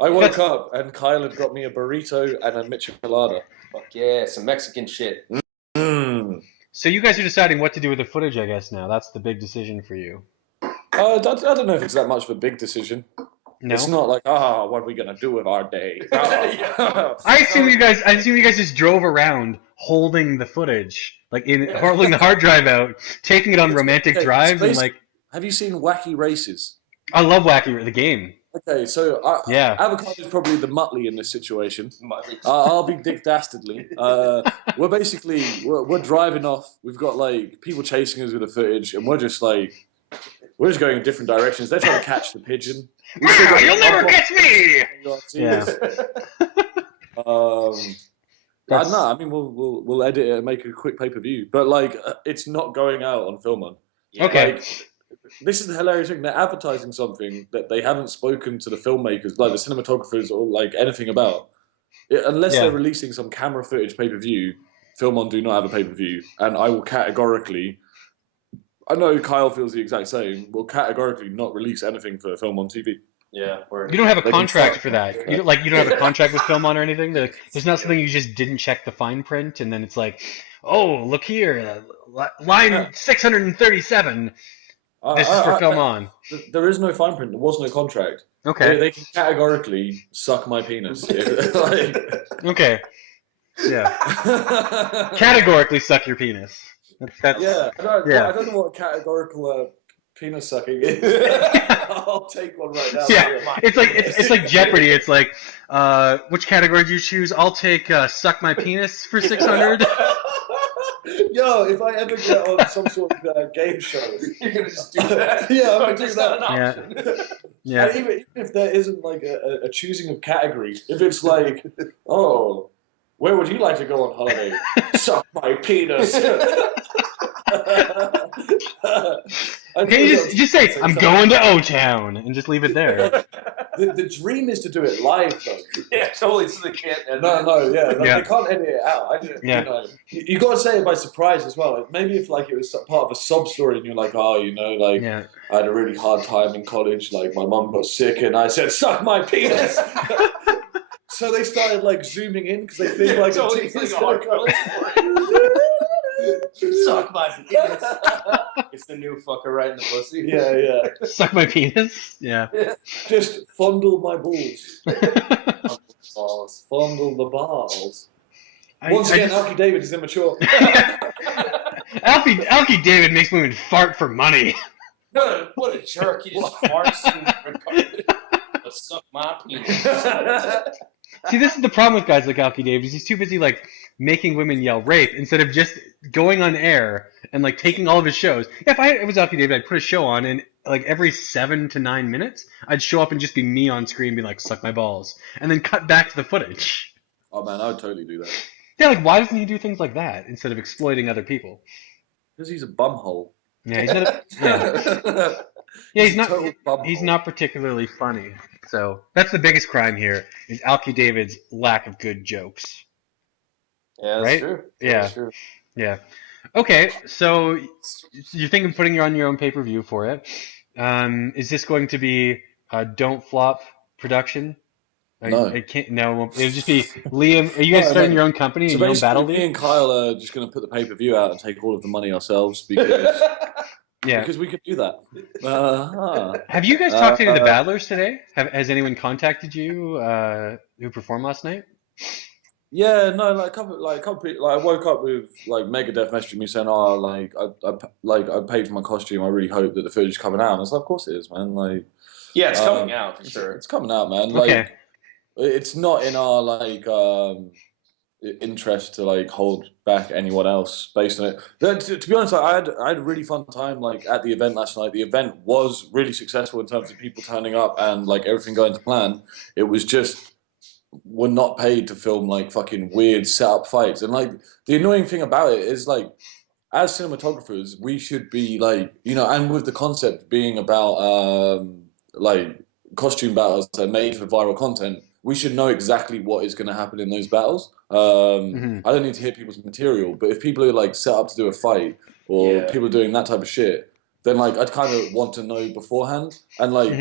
I woke up and Kyle had got me a burrito and a michelada. Fuck yeah, some Mexican shit. So you guys are deciding what to do with the footage, I guess, now. That's the big decision for you. I don't know if it's that much of a big decision. No? It's not like, what are we gonna do with our day? I assume you guys just drove around holding the footage, like holding the hard drive out, taking it on romantic drives, and like. Have you seen Wacky Races? I love Wacky the game. Okay, so Avocado is probably the Muttley in this situation. I'll be Dick Dastardly. We're driving off. We've got like people chasing us with the footage, and we're just going in different directions. They're trying to catch the pigeon. You'll never catch me! Yeah. I mean, we'll edit it and make a quick pay-per-view, but like, it's not going out on Film On. Okay. Like, this is the hilarious thing. They're advertising something that they haven't spoken to the filmmakers, like the cinematographers, or like anything about. Unless they're releasing some camera footage pay-per-view, Film On do not have a pay-per-view, and I will categorically. I know Kyle feels the exact same. Will categorically not release anything for Film On TV. Yeah, you don't have a contract for that. You don't have a contract with Film On or anything. There's not something you just didn't check the fine print, and then it's like, oh, look here, line 637. This is for Film On. There is no fine print. There was no contract. Okay. They can categorically suck my penis. Okay. Yeah. Categorically suck your penis. That's, I don't know what categorical penis sucking is. I'll take one right now. Yeah, it's like Jeopardy. It's like, which category do you choose? I'll take suck my penis for 600. Yo, if I ever get on some sort of game show, You're gonna just do that. Yeah, I'm gonna do that. Yeah. And even if there isn't like a choosing of category, if it's like, oh, where would you like to go on holiday? Suck my penis. Can you just say, I'm going to O-Town, and just leave it there? The dream is to do it live, though. Yeah, totally. So they can't edit they can't edit it out. You got to say it by surprise as well. Like, maybe if like it was part of a sob story, and you're like, I had a really hard time in college. Like my mum got sick, and I said, "Suck my penis." So they started like zooming in because they think like totally a like a hardcore Suck my penis. It's the new fucker right in the pussy. Yeah. Suck my penis? Yeah. Just fondle my balls. Fondle the balls. Once again, Alki David is immature. Alki David makes women fart for money. What a jerk. He just farts and recorded. But suck my penis. See, this is the problem with guys like Alki David. He's too busy like making women yell rape instead of just going on air and like taking all of his shows. If it was Alki David, I'd put a show on and like every 7 to 9 minutes, I'd show up and just be me on screen, be like, "Suck my balls," and then cut back to the footage. Oh man, I would totally do that. Yeah, like why doesn't he do things like that instead of exploiting other people? Because he's a bumhole. Yeah, he's not. Yeah, yeah, He's a total bumhole. he's not particularly funny. So that's the biggest crime here is Alki David's lack of good jokes. Yeah, that's Right? true. Yeah. That's true. Yeah. Okay, so you're thinking of putting on your own pay-per-view for it. Is this going to be a Don't Flop production? No. It can't. No, it'll just be Liam. Are you guys No, starting no. your own company So and your own battle basically, me league? and Kyle are just going to put the pay-per-view out and take all of the money ourselves because Yeah. because we could do that. Uh-huh. Have you guys talked to any of the battlers today? Has anyone contacted you who performed last night? Yeah, no, like a couple people, like I woke up with like Megadeth messaging me saying, "Oh, like I paid for my costume. I really hope that the footage is coming out." And I was like, "Of course it is, man. Like, Yeah, it's coming out for sure. it's coming out, man. Like, Okay. it's not in our like interest to like hold back anyone else based on it. To be honest, I had a really fun time like at the event last night. The event was really successful in terms of people turning up and like everything going to plan. It was just we're not paid to film like fucking weird setup fights. And like the annoying thing about it is like as cinematographers, we should be like, you know, and with the concept being about like costume battles that are made for viral content, we should know exactly what is going to happen in those battles. I don't need to hear people's material, but if people are like set up to do a fight or people are doing that type of shit, then like I'd kind of want to know beforehand. And like,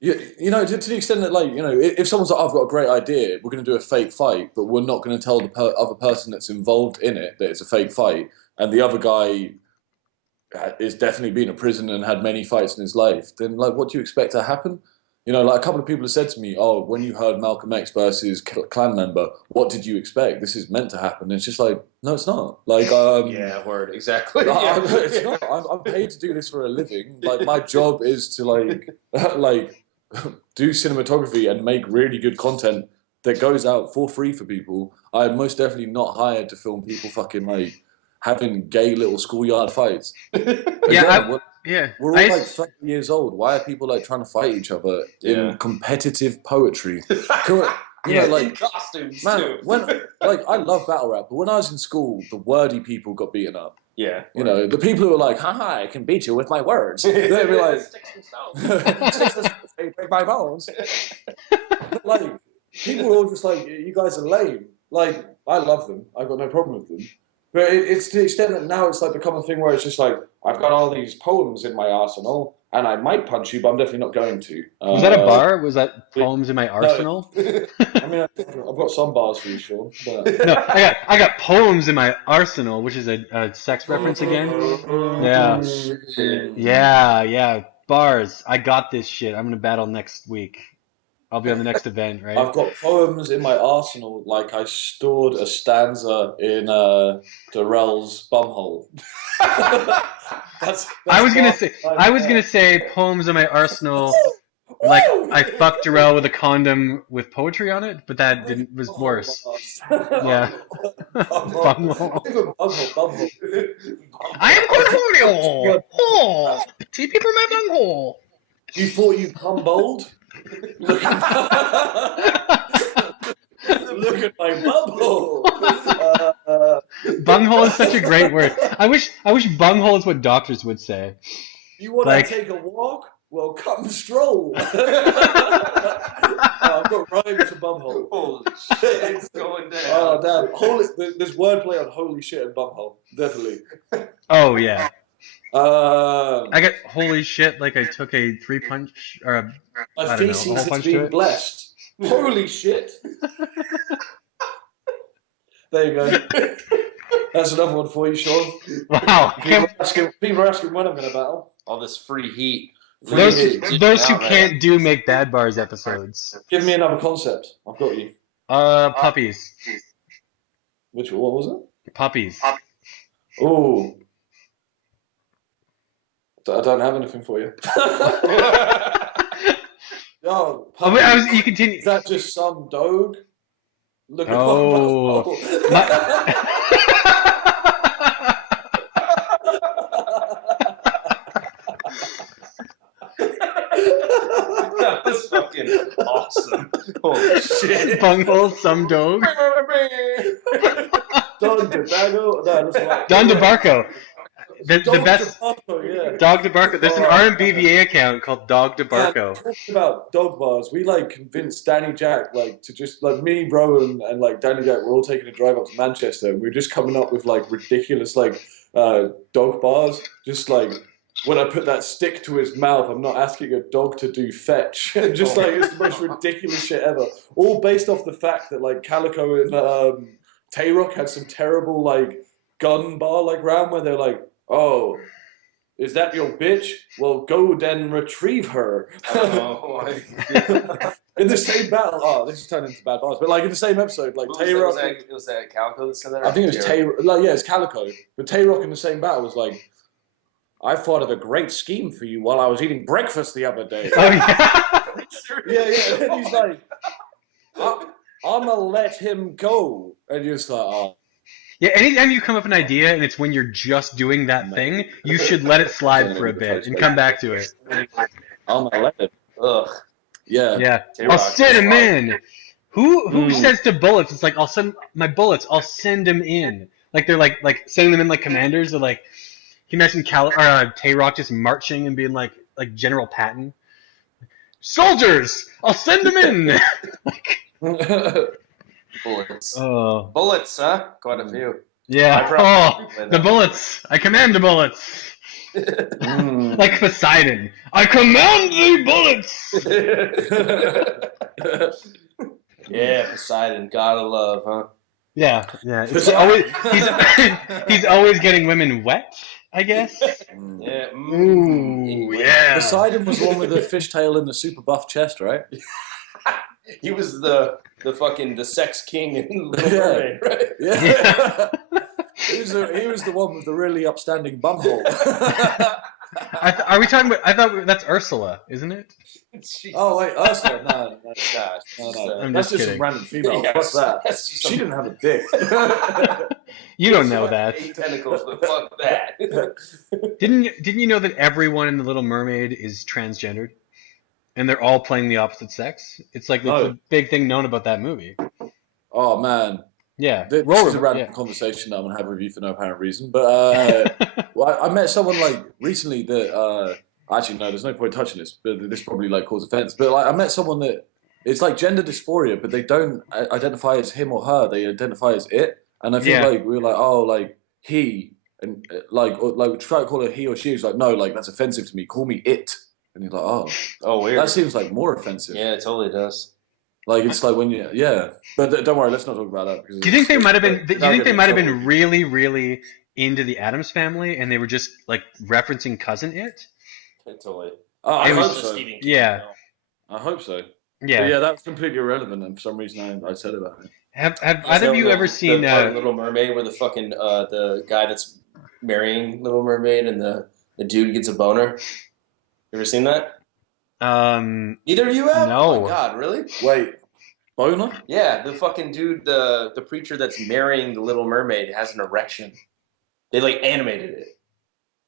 you know, to the extent that like, you know, if someone's like, I've got a great idea, we're going to do a fake fight, but we're not going to tell the other person that's involved in it that it's a fake fight, and the other guy is definitely been in prison and had many fights in his life, then like, what do you expect to happen? You know, like a couple of people have said to me, "Oh, when you heard Malcolm X versus clan member, what did you expect? This is meant to happen." And it's just like, no, it's not. Like, yeah, word, exactly. It's not. I'm paid to do this for a living. Like, my job is to like, like, do cinematography and make really good content that goes out for free for people. I'm most definitely not hired to film people fucking like having gay little schoolyard fights. Yeah, We're all like 30 years old. Why are people like trying to fight each other in competitive poetry? You know, like costumes man, too. when like I love battle rap, but when I was in school, the wordy people got beaten up. Yeah, you know, the people who were like, "Haha, I can beat you with my words." They'd be like, "Sticks and stones, break my bones." But, like people were all just like, "You guys are lame." Like I love them. I've got no problem with them. But it's to the extent that now it's like become a thing where it's just like, I've got all these poems in my arsenal, and I might punch you, but I'm definitely not going to. Was that a bar? Was that poems in my arsenal? I mean, I've got some bars for you, Sean. But... No, I got poems in my arsenal, which is a sex reference again. Yeah. Bars. I got this shit. I'm gonna battle next week. I'll be on the next event, right? I've got poems in my arsenal, like I stored a stanza in Darrell's bumhole. I was gonna say poems in my arsenal, like I fucked Darrell with a condom with poetry on it, but that was worse. Yeah. Bumhole. I am Cornholio. Oh, see people in my bunghole. You thought you come bold? Look at my bumhole. Bunghole is such a great word. I wish bunghole is what doctors would say. You want to take a walk? Well, come stroll. I've got rhymes for bumhole. Holy shit, it's going down. Oh damn! There's wordplay on holy shit and bumhole. Definitely. Oh yeah. I got holy shit like I took a 3-punch or a my feces has been blessed. Holy shit! There you go. That's another one for you, Sean. Wow. People are asking when I'm going to battle. All this free heat. Those who can't do make bad bars episodes. Give me another concept. I've got you. Puppies. What was it? Puppies. Oh. I don't have anything for you. No, you continue. Is that just some dog? Look at fucking awesome. Holy shit. Bunghole, some dog. Don DeBarco. No, that's right. Don DeBarco. The Don best. DeBarco, yeah. Dog DeBarco. There's an Oh, RMBV-eh account called Dog Man, DeBarco. talking about dog bars, we like convinced Danny Jack like to just like me, bro, and like Danny Jack. We're all taking a drive up to Manchester. And we're just coming up with like ridiculous like dog bars. Just like when I put that stick to his mouth, I'm not asking a dog to do fetch. Just like it's the most ridiculous shit ever. All based off the fact that like Calico and Tay-Rock had some terrible like gun bar like round where they're like, oh. Is that your bitch? Well, go then retrieve her. In the same battle. Oh, this is turning into bad bars. But like in the same episode, like Tay-Rock. Was that Calico that said that? I think it was Tay-Rock. Like, yeah, it's Calico. But Tay-Rock in the same battle was like, I thought of a great scheme for you while I was eating breakfast the other day. Oh yeah. Yeah. And he's like, I'm gonna let him go. And you're just like, oh. Yeah, anytime you come up with an idea and it's when you're just doing that thing, you should let it slide for a bit and come back to it. I'm gonna let it. Ugh. Yeah. Yeah. Tay-Rock, I'll send him in. Who Hmm. says to bullets, it's like, I'll send my bullets, I'll send him in. Like they're like sending them in like commanders. They're like, can you imagine Tay-Rock just marching and being like General Patton? Soldiers, I'll send them in. Like, Bullets. oh. Bullets, huh? Quite a few. Yeah. Oh, the bullets. I command the bullets. Mm. Like Poseidon. I command the bullets. Yeah, Poseidon, gotta love, huh? Yeah. It's always, he's always getting women wet, I guess. Yeah. Ooh, yeah. Poseidon was the one with the fishtail and the super buff chest, right? He was the sex king in Little Mermaid, right? Yeah. He was the one with the really upstanding bumhole. Are we talking about? I thought that's Ursula, isn't it? Oh wait, Ursula? No. No. I'm That's just just kidding. some random female. Yes, Fuck that. that's just She some- didn't have a dick. You don't know that. 8 tentacles, but fuck that. Didn't you know that everyone in the Little Mermaid is transgendered, and they're all playing the opposite sex? It's like it's Oh. a big thing known about that movie. Oh man, Yeah. this Roll is a with it, random conversation that I'm gonna have with you for no apparent reason. But yeah. well, I met someone like recently that actually no, there's no point touching this, but this probably like cause offense. But like I met someone that it's like gender dysphoria, but they don't identify as him or her. They identify as it. And I think Yeah. like we were like, oh, like he and like we try to call her he or she. He's like, no, like that's offensive to me. Call me it. And he's like, oh, Oh, weird. that seems like more offensive. Yeah, it totally does. Like it's like when you but don't worry, let's not talk about that. Because Do you think they might have been? Do you think they might have trouble. been really, really into the Addams Family, and they were just like referencing Cousin It? Totally. Oh, I It was hope just so. Stephen King, Yeah. you know. I hope so. Yeah. But yeah, that's completely irrelevant, and for some reason I said about it. Have Is either that of you the- ever seen? the part in Little Mermaid where the fucking the guy that's marrying Little Mermaid and the dude gets a boner? You ever seen that? Neither of you have? No. Oh my god, really? Wait, boner? Yeah, the fucking dude, the preacher that's marrying the Little Mermaid has an erection. They like animated it.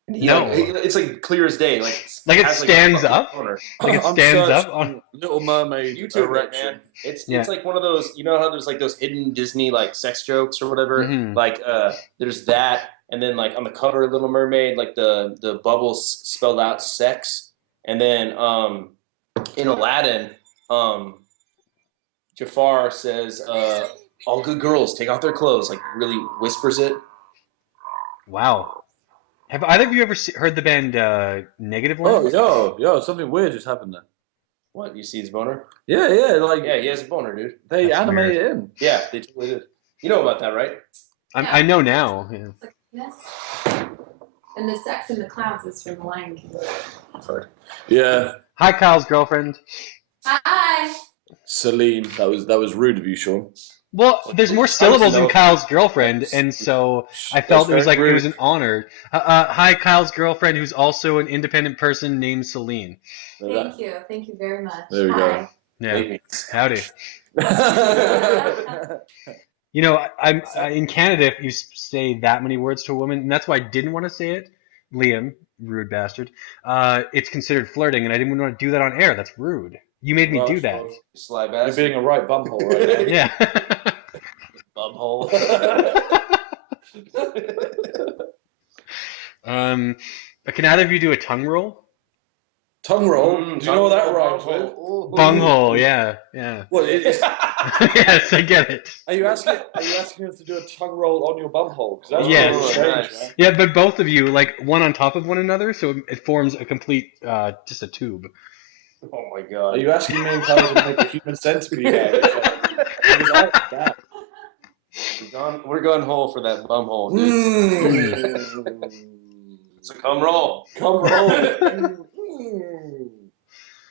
And he, No. it's like clear as day. Like It has, a stands fucking up? boner. Like it I'm stands up searching on. Little Mermaid YouTube it, erection. man. It's Yeah. like one of those. You know how there's like those hidden Disney like sex jokes or whatever. Mhm. Like there's that, and then like on the cover of Little Mermaid, like the bubbles spelled out sex, and then in Aladdin, Jafar says, "All good girls take off their clothes." Like really whispers it. Wow. Have either of you ever heard the band Negative One? Oh, yo, something weird just happened there. What, you see his boner? Yeah, like Yeah, he has a boner, dude. they That's animate weird. it in. Yeah, they totally did. You know about that, right? I know now. Yeah. It's like, yes. And the sex in the clouds is from the Lion King. Yeah, Hi, Kyle's girlfriend. Hi. Celine, that was rude of you, Sean. Well, there's more syllables in Kyle's girlfriend, and so I felt it was like it was an honor. Hi, Kyle's girlfriend, who's also an independent person named Celine. Thank you. Thank you very much. There we go. Yeah, Maybe. howdy. Hi. You know, I'm in Canada. If you say that many words to a woman, and that's why I didn't want to say it, Liam, rude bastard. It's considered flirting, and I didn't want to do that on air. That's rude. You made me Well, do that's that. fine. Sly You're bastard. being a right bumhole right Yeah. Bumhole. Can either of you do a tongue roll? Tongue roll. Do you know what that rhymes with? Bunghole, yeah, yeah. What? Yes, I get it. Are you asking us to do a tongue roll on your bumhole? Because that's Yes. really strange, Nice. man. Yeah, but both of you, like one on top of one another, so it forms a complete, just a tube. Oh my Are god. you asking me and Kyle to make a human centipede out of each other? Because I like that. We're going whole for that bum hole, dude. So come roll. Come roll.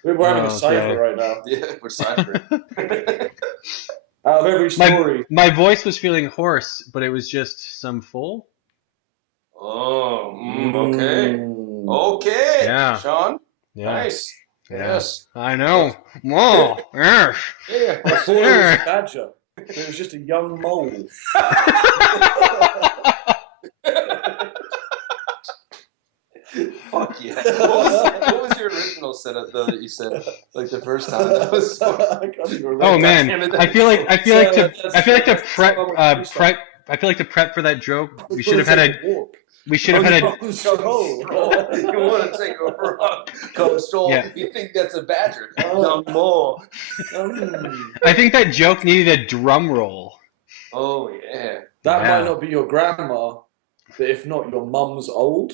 We're having a cipher right now. Yeah, we're ciphering. Out of every story. My voice was feeling hoarse, but it was just some full. Oh, okay. Okay. Yeah. Sean? Yeah. Nice. Yeah. Yes. I know. Whoa. Yeah. Before it was a badger. It was just a young mole. Fuck yeah. What was your original setup though that you said like the first time? That was so... I can't even remember. Oh man, damn it, I feel like to prep that's- I feel like to prep for that joke, we should have had a walk. we should have had a You want to take a run? Come stroll. Yeah. You think that's a badger? Young mole. I think that joke needed a drum roll. Oh yeah. That Yeah. might not be your grandma, but if not, your mum's old.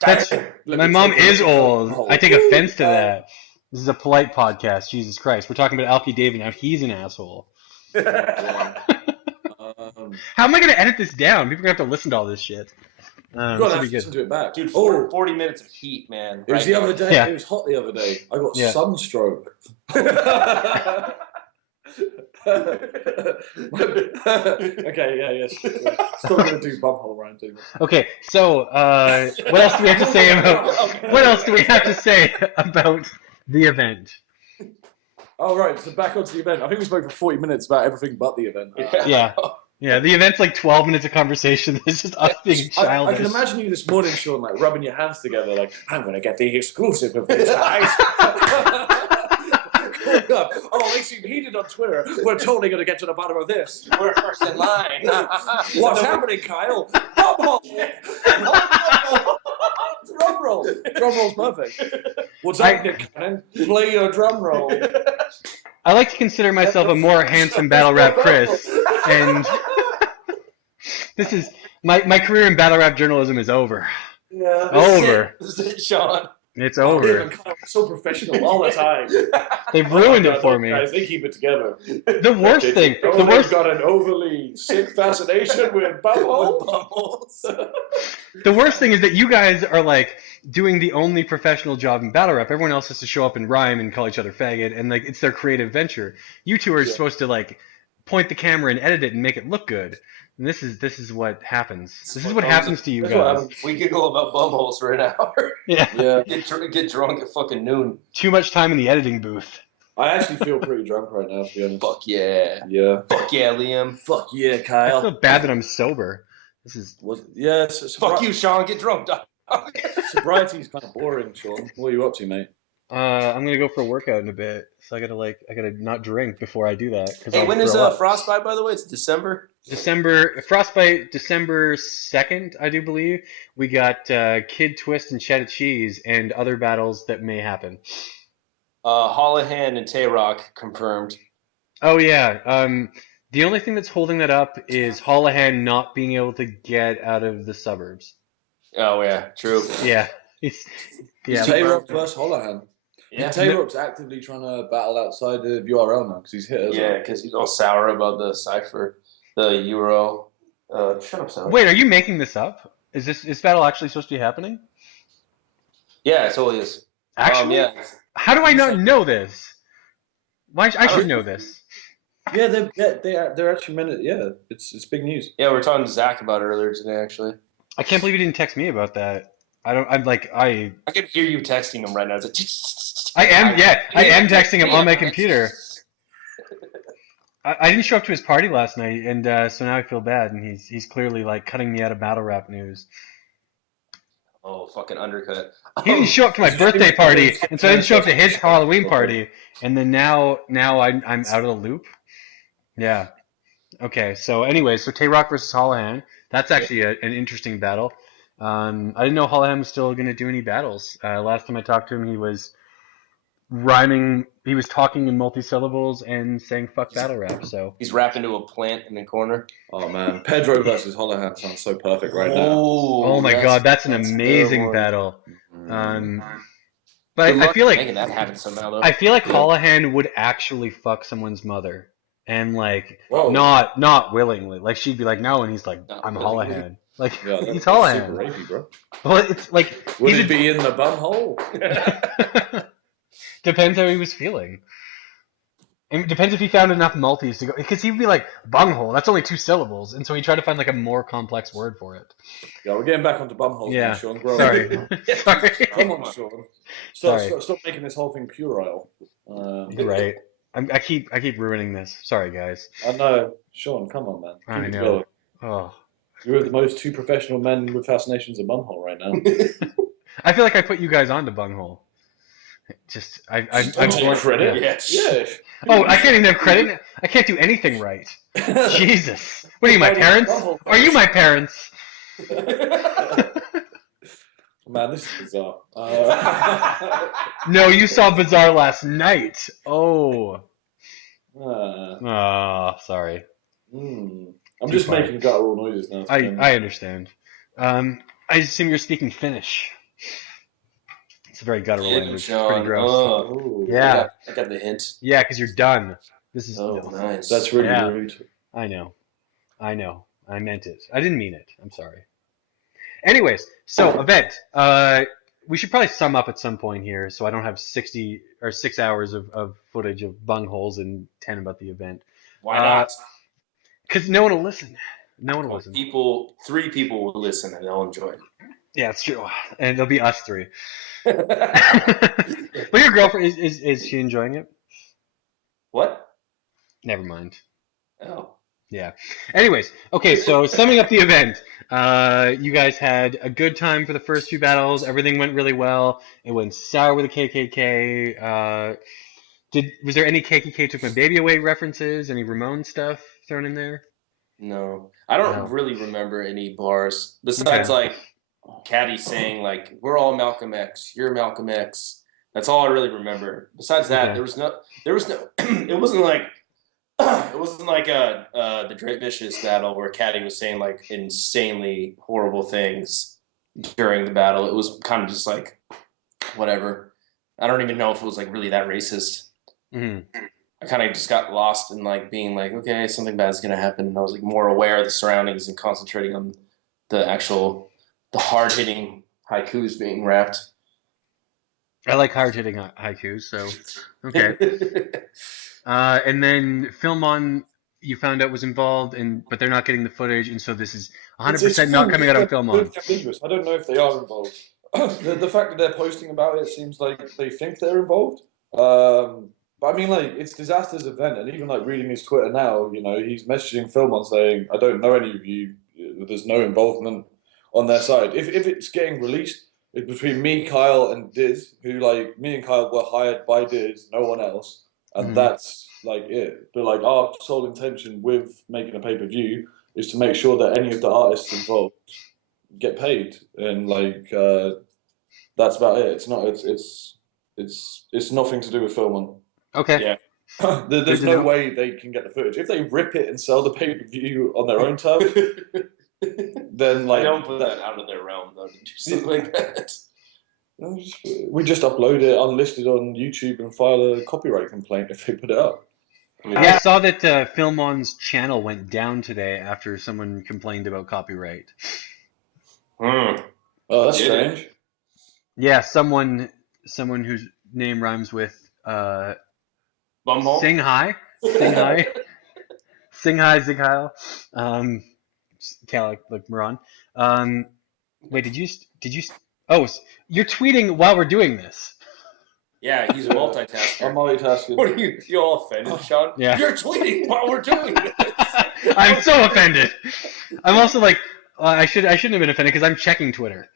That's my mom is old. I take offense to that. This is a polite podcast. Jesus Christ, we're talking about Alfie David now. He's an asshole. How am I going to edit this down? People are going to have to listen to all this shit. You This gotta will have be to good. listen to it back. Dude, Oh, 40 minutes of heat, man. it was Right the now. other day. Yeah. It was hot the other day. I got Yeah. sunstroke. Okay, yes. Still gonna do bumhole round too. Okay, so what else do we have to say about the event? Oh right, so back onto the event. I think we spoke for 40 minutes about everything but the event. Yeah, the event's like 12 minutes of conversation. It's just us being I childish. can imagine you this morning, Sean, like rubbing your hands together, like I'm gonna get the exclusive of this, guys. Oh, they seem heated on Twitter. We're totally gonna get to the bottom of this. We're first in line. What's happening, Kyle? Bumhole! Drum roll. Drum roll's perfect. What's happening, Cannon? Play your drum roll. I like to consider myself a more handsome battle rap Chris, and this is my career in battle rap journalism is over. Yeah. Over. This is it, Sean. It's Oh, over. man, Kyle's so professional all the time. They've ruined it for Those me. Guys, they keep it together. The worst thing, Oh, the they've worst, got an overly sick fascination with bumholes. the worst thing is that you guys are like doing the only professional job in battle rap. Everyone else has to show up and rhyme and call each other faggot, and like it's their creative venture. You two are supposed to like point the camera and edit it and make it look good. And this is what happens. This is what happens to you That's what guys. happens. We could go about bumholes for an hour. Yeah. Yeah. Get drunk at fucking noon. Too much time in the editing booth. I actually feel pretty drunk right now, to be honest. Fuck yeah. Yeah. Fuck yeah, Liam. Fuck yeah, I Kyle. feel bad that I'm sober. This is Fuck you, Sean. Get drunk, dog. Sobriety's kind of boring, Sean. What are you up to, mate? I'm gonna go for a workout in a bit, so I gotta not drink before I do that. Hey, when is Frostbite, by the way? It's December? Frostbite December 2nd, I do believe. We got Kid Twist and Cheddar Cheese and other battles that may happen. Holohan and Tay-Rock confirmed. Oh yeah. The only thing that's holding that up is Holohan not being able to get out of the suburbs. Oh yeah, true. Yeah. It's Tay-Rock versus Holohan. Yeah, Tay-Rock's actively trying to battle outside of URL now because he's hit us. yeah, because he's all sour about the cipher, the Euro. Shut up, Sally. Wait, are you making this up? Is this battle actually supposed to be happening? Yeah, it totally is. Actually? Yeah. How do I not know this? Why I should know this. Yeah, they're actually meant it. Yeah, it's big news. Yeah, we were talking to Zach about it earlier today, actually. I can't believe you didn't text me about that. I can hear you texting him right now. It's like, I am texting him on my computer. I didn't show up to his party last night, and so now I feel bad, and he's clearly like cutting me out of battle rap news. Oh, fucking undercut. He didn't show up to my birthday party, and so I didn't show up to his Halloween party. And then now I'm out of the loop. Yeah. Okay. So anyway, so Tay-Rock versus Holohan. That's actually an interesting battle. I didn't know Holohan was still going to do any battles. Last time I talked to him, he was rhyming. He was talking in multi-syllables and saying "fuck battle rap." So He's rapping to a plant in the corner. Oh man, Pedro versus Holohan sounds so perfect right now. oh my god, that's an amazing battle. But I feel like making that happen somehow, though. I feel like Holohan would actually fuck someone's mother, and like Whoa. not willingly. Like she'd be like no, and he's like Not I'm willingly. Holohan. Like Yeah, he's super Holohan. rapey, bro. Well, it's like Would he's it be in the bum hole? Depends how he was feeling. It depends if he found enough multis to go, because he'd be like bunghole. That's only 2 syllables, and so he tried to find like a more complex word for it. Yeah, we're getting back onto bum holes Yeah. now, Sean. Grow Sorry, up. sorry. Come on, Sean. Stop making this whole thing puerile. You're right. I keep ruining this. Sorry, guys. I know. Sean, come on, man. I Keep it know. going. Oh, You're the most 2 professional men with fascinations of bumhole right now. I feel like I put you guys onto bunghole. Just I'm Take credit. Yes. Yeah. Oh, I can't even have credit. I can't do anything right. Jesus. What are you, my parents? Are you my parents? Man, this is bizarre. No, you saw Bizarre last night. Oh. Sorry. I'm Too just far. making guttural noises now. I understand. I assume you're speaking Finnish. It's a very guttural Yeah, language. It's Sean. pretty gross. Ooh. Yeah. I got the hint. Yeah, because you're done. This is Oh, no. nice. That's really Yeah. rude. I know. I meant it. I didn't mean it. I'm sorry. Anyways, so event. We should probably sum up at some point here, so I don't have 60 or 6 hours of footage of bungholes and 10 about the event. Why not? Because no one will listen. No one will listen. 3 people will listen and they'll enjoy it. Yeah, it's true. And it'll be us 3. But your girlfriend is she enjoying it? What? Never mind. Oh. Yeah. Anyways, okay, so summing up the event, you guys had a good time for the first 2 battles. Everything went really well. It went sour with the KKK. Was there any KKK took my baby away references? Any Ramon stuff thrown in there? No. I don't No. really remember any bars. Besides, Okay. like, Caddy saying, like, we're all Malcolm X. You're Malcolm X. That's all I really remember. Besides that, Okay. there was no, it wasn't like, the Dre Vicious battle where Caddy was saying, like, insanely horrible things during the battle. It was kind of just like, whatever. I don't even know if it was, like, really that racist. Hmm. I kind of just got lost in, like, being like, okay, something bad's going to happen. And I was, like, more aware of the surroundings and concentrating on the hard-hitting haikus being rapped. I like hard-hitting haikus, so okay. And then Filmon, you found out was involved, but they're not getting the footage, and so this is 100% not coming out on Filmon. It's ambiguous. I don't know if they are involved. The fact that they're posting about it seems like they think they're involved. But I mean, like, it's Disaster's event, and even like reading his Twitter now, you know, he's messaging Filmon saying, "I don't know any of you. There's no involvement on their side." If it's getting released, it's between me, Kyle, and Diz, who, like, me and Kyle were hired by Diz, no one else, and Mhm. that's like it. But like our sole intention with making a pay-per-view is to make sure that any of the artists involved get paid, and like that's about it. It's not. It's nothing to do with Filmon. Okay. Yeah. There's Good to no know. way they can get the footage if they rip it and sell the pay-per-view on their own terms. Then, like, I don't put that out of their realm, though, to do something like that. we just upload it unlisted on YouTube and file a copyright complaint if they put it up. I saw that Filmon's channel went down today after someone complained about copyright. Hmm. Oh, that's Did it? strange. Yeah, someone whose name rhymes with Bumhole? Sing Hi. Sing Hi. Sing Hi, Zig Heil. Like Moran. Wait, did you? Oh, you're tweeting while we're doing this. Yeah, he's a multitasker. I'm multitasking. What are you all offended, Sean? Yeah. You're tweeting while we're doing this. I'm so offended. I'm also like, I shouldn't have been offended because I'm checking Twitter.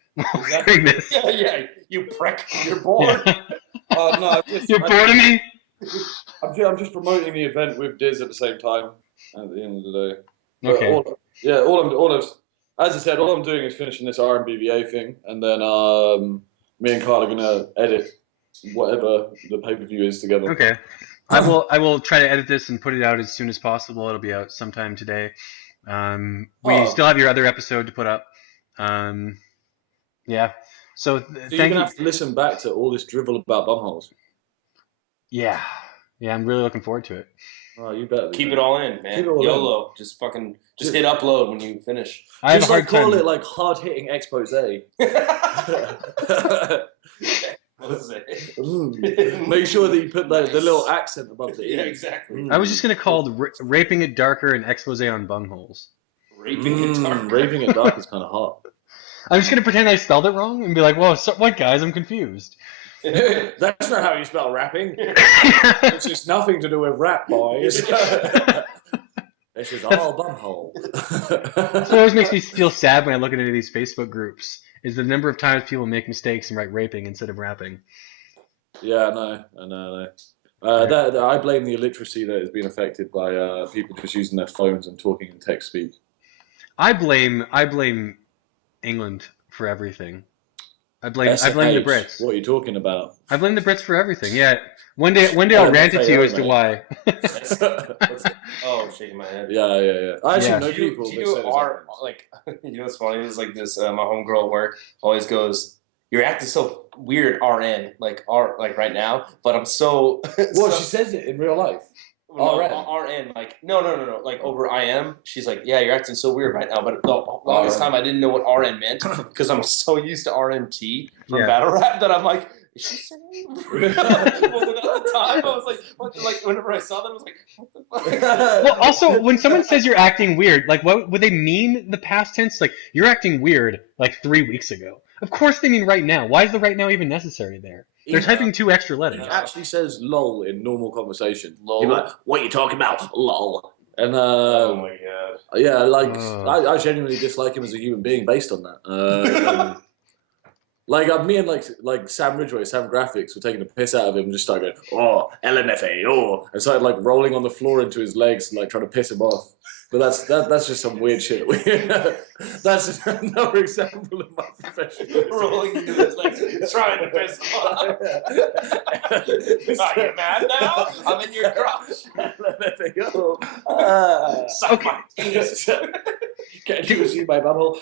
Hearing this. Yeah, you prick. You're bored. Yeah. No, You're bored of me? I'm just promoting the event with Diz at the same time. At the end of the day. But Okay. as I said, all I'm doing is finishing this RMBV-eh thing, and then me and Carl are gonna edit whatever the pay-per-view is together. Okay. I will try to edit this and put it out as soon as possible. It'll be out sometime today. We still have your other episode to put up. Yeah. So So you're thank gonna you. have to listen back to all this drivel about bumholes. Yeah. Yeah, I'm really looking forward to it. Oh, you better Keep it all in, man. Keep it all YOLO. Just hit upload when you finish. I have Just a hard call time. it like hard-hitting expose. Make sure that you put the little accent above the Yeah, E. exactly. I was just gonna call it raping it darker and expose on bungholes. Raping it dark. Raping it dark is kind of hot. I'm just gonna pretend I spelled it wrong and be like, "Whoa, so, what, guys? I'm confused." That's not how you spell rapping. It's just nothing to do with rap, boys. This is all bumhole. That's what always makes me feel sad when I look into these Facebook groups. Is the number of times people make mistakes and write raping instead of rapping. Yeah, I know. I blame the illiteracy that has been affected by people just using their phones and talking in text speak. I blame England for everything. I blame the Brits. What are you talking about? I blame the Brits for everything. Yeah. One day I'll rant at you as to why. Oh, shaking my head. Yeah. I actually know Do you people that do say this our, like, you know what's funny? It's like this, my homegirl at work always goes, "You're acting so weird, RN, like right now, but I'm so." Well, she says it in real life. No, RN. RN, like, no, like over IM, she's like, "Yeah, you're acting so weird right now," but the longest time I didn't know what RN meant because I'm so used to RMT from battle rap that I'm like, is she saying? Well, at the time, I was like, what? Like, whenever I saw them, I was like, what the fuck? Well, also, when someone says you're acting weird, like, what would they mean? The past tense, like, you're acting weird, like 3 weeks ago. Of course, they mean right now. Why is the right now even necessary there? They're typing 2 extra letters. He actually says "lol" in normal conversation. Lol. He'd be like, "What are you talking about? Lol." And Oh my god. yeah, like I genuinely dislike him as a human being based on that. Me and like Sam Ridgway, Sam Graphics were taking the piss out of him and just started going, "Oh, LMFA, oh," and started like rolling on the floor into his legs and like trying to piss him off. But that's just some weird shit. That's another example of my professional Rolling into his legs, trying to piss him off. Are you mad now? I'm in your crotch. Suck my penis. Can't you see my bubble?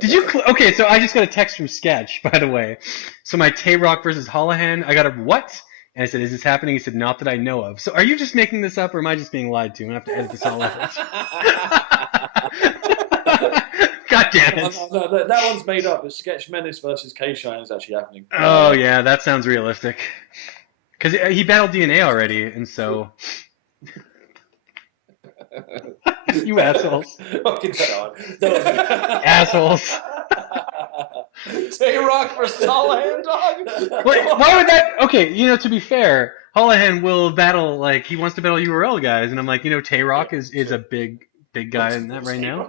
Did you? Okay, so I just got a text from Sketch, by the way. So my Tay-Rock versus Holohan, I got a what? And I said, "Is this happening?" He said, "Not that I know of." So are you just making this up, or am I just being lied to? I'm going to have to edit this all out. God damn it. No, that one's made up. It's Sketch Menace versus K-Shine is actually happening. Oh, yeah, that sounds realistic. Because he battled DNA already, and so... You assholes. Fucking Sean. Assholes. Tay-Rock versus Holohan, dog? Why would that... Okay, to be fair, Holohan will battle, like, he wants to battle URL guys, and I'm like, Tay-Rock is a big guy in that right now.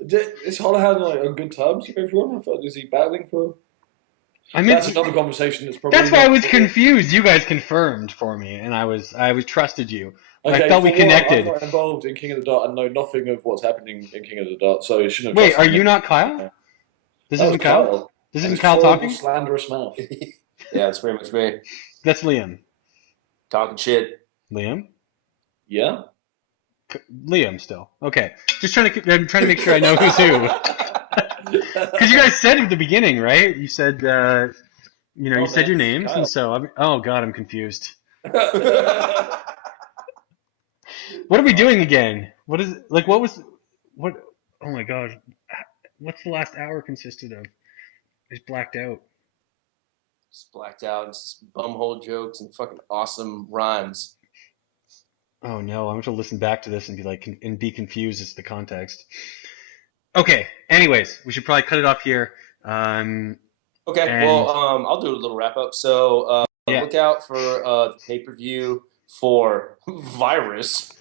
Is Holohan like on good terms with everyone? I thought, is he battling for... I mean, that's another conversation that's probably... That's why I was confused. You guys confirmed for me, and I trusted you. Okay, I felt we connected. I'm not involved in King of the Dot and know nothing of what's happening in King of the Dot, so you shouldn't have... Wait, are you not Kyle? This isn't Kyle? This isn't Kyle talking? Slanderous mouth. Yeah, it's pretty much me. That's Liam. Talking shit. Liam? Yeah? Liam still. Okay. I'm trying to make sure I know who's who. Because you guys said at the beginning, right? You said, you said your names, Kyle. And so, oh god, I'm confused. What are we doing again? What oh my god. What's the last hour consisted of? I just blacked out. Just blacked out. It's just bumhole jokes and fucking awesome rhymes. Oh no, I'm going to listen back to this and be confused as to the context. Okay, anyways, we should probably cut it off here. Okay, well, I'll do a little wrap up. So look out for the pay-per-view for Virus.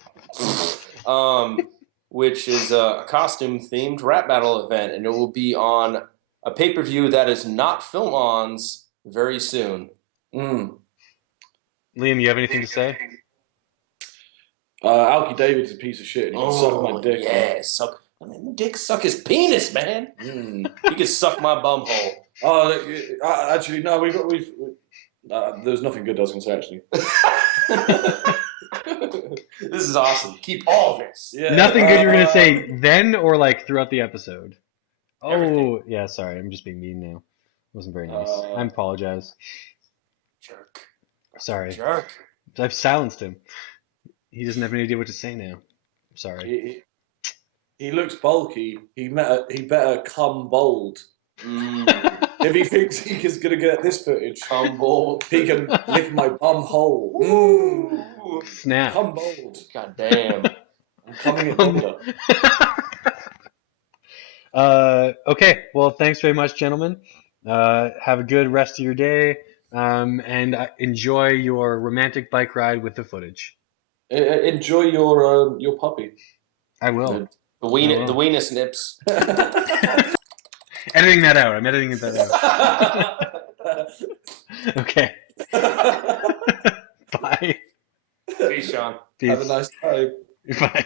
which is a costume-themed rap battle event, and it will be on a pay-per-view that is not Film-On's very soon. Mm. Liam, you have anything to say? Alki David's a piece of shit. And he can suck my dick. Yeah, dick suck his penis, man. He can suck my bum hole. Oh, actually, no. There's nothing good I was going to say, actually. This is awesome. Keep all this. Yeah, Nothing good you were gonna say then, or like throughout the episode? Everything. Oh, yeah. Sorry, I'm just being mean now. Wasn't very nice. I apologize. Jerk. Sorry, Jerk. I've silenced him. He doesn't have any idea what to say now. I'm sorry. He looks bulky. He better come bold. If he thinks he's gonna get this footage, Come bold. he can lick my bum hole. Snap. Come bold. God damn. I'm coming in bolder. Okay. Well, thanks very much, gentlemen. Have a good rest of your day, and enjoy your romantic bike ride with the footage. Enjoy your puppy. I will. The weenus nips. Editing that out. I'm editing that out. Okay. Bye. Peace, Sean. Peace. Have a nice time. Bye.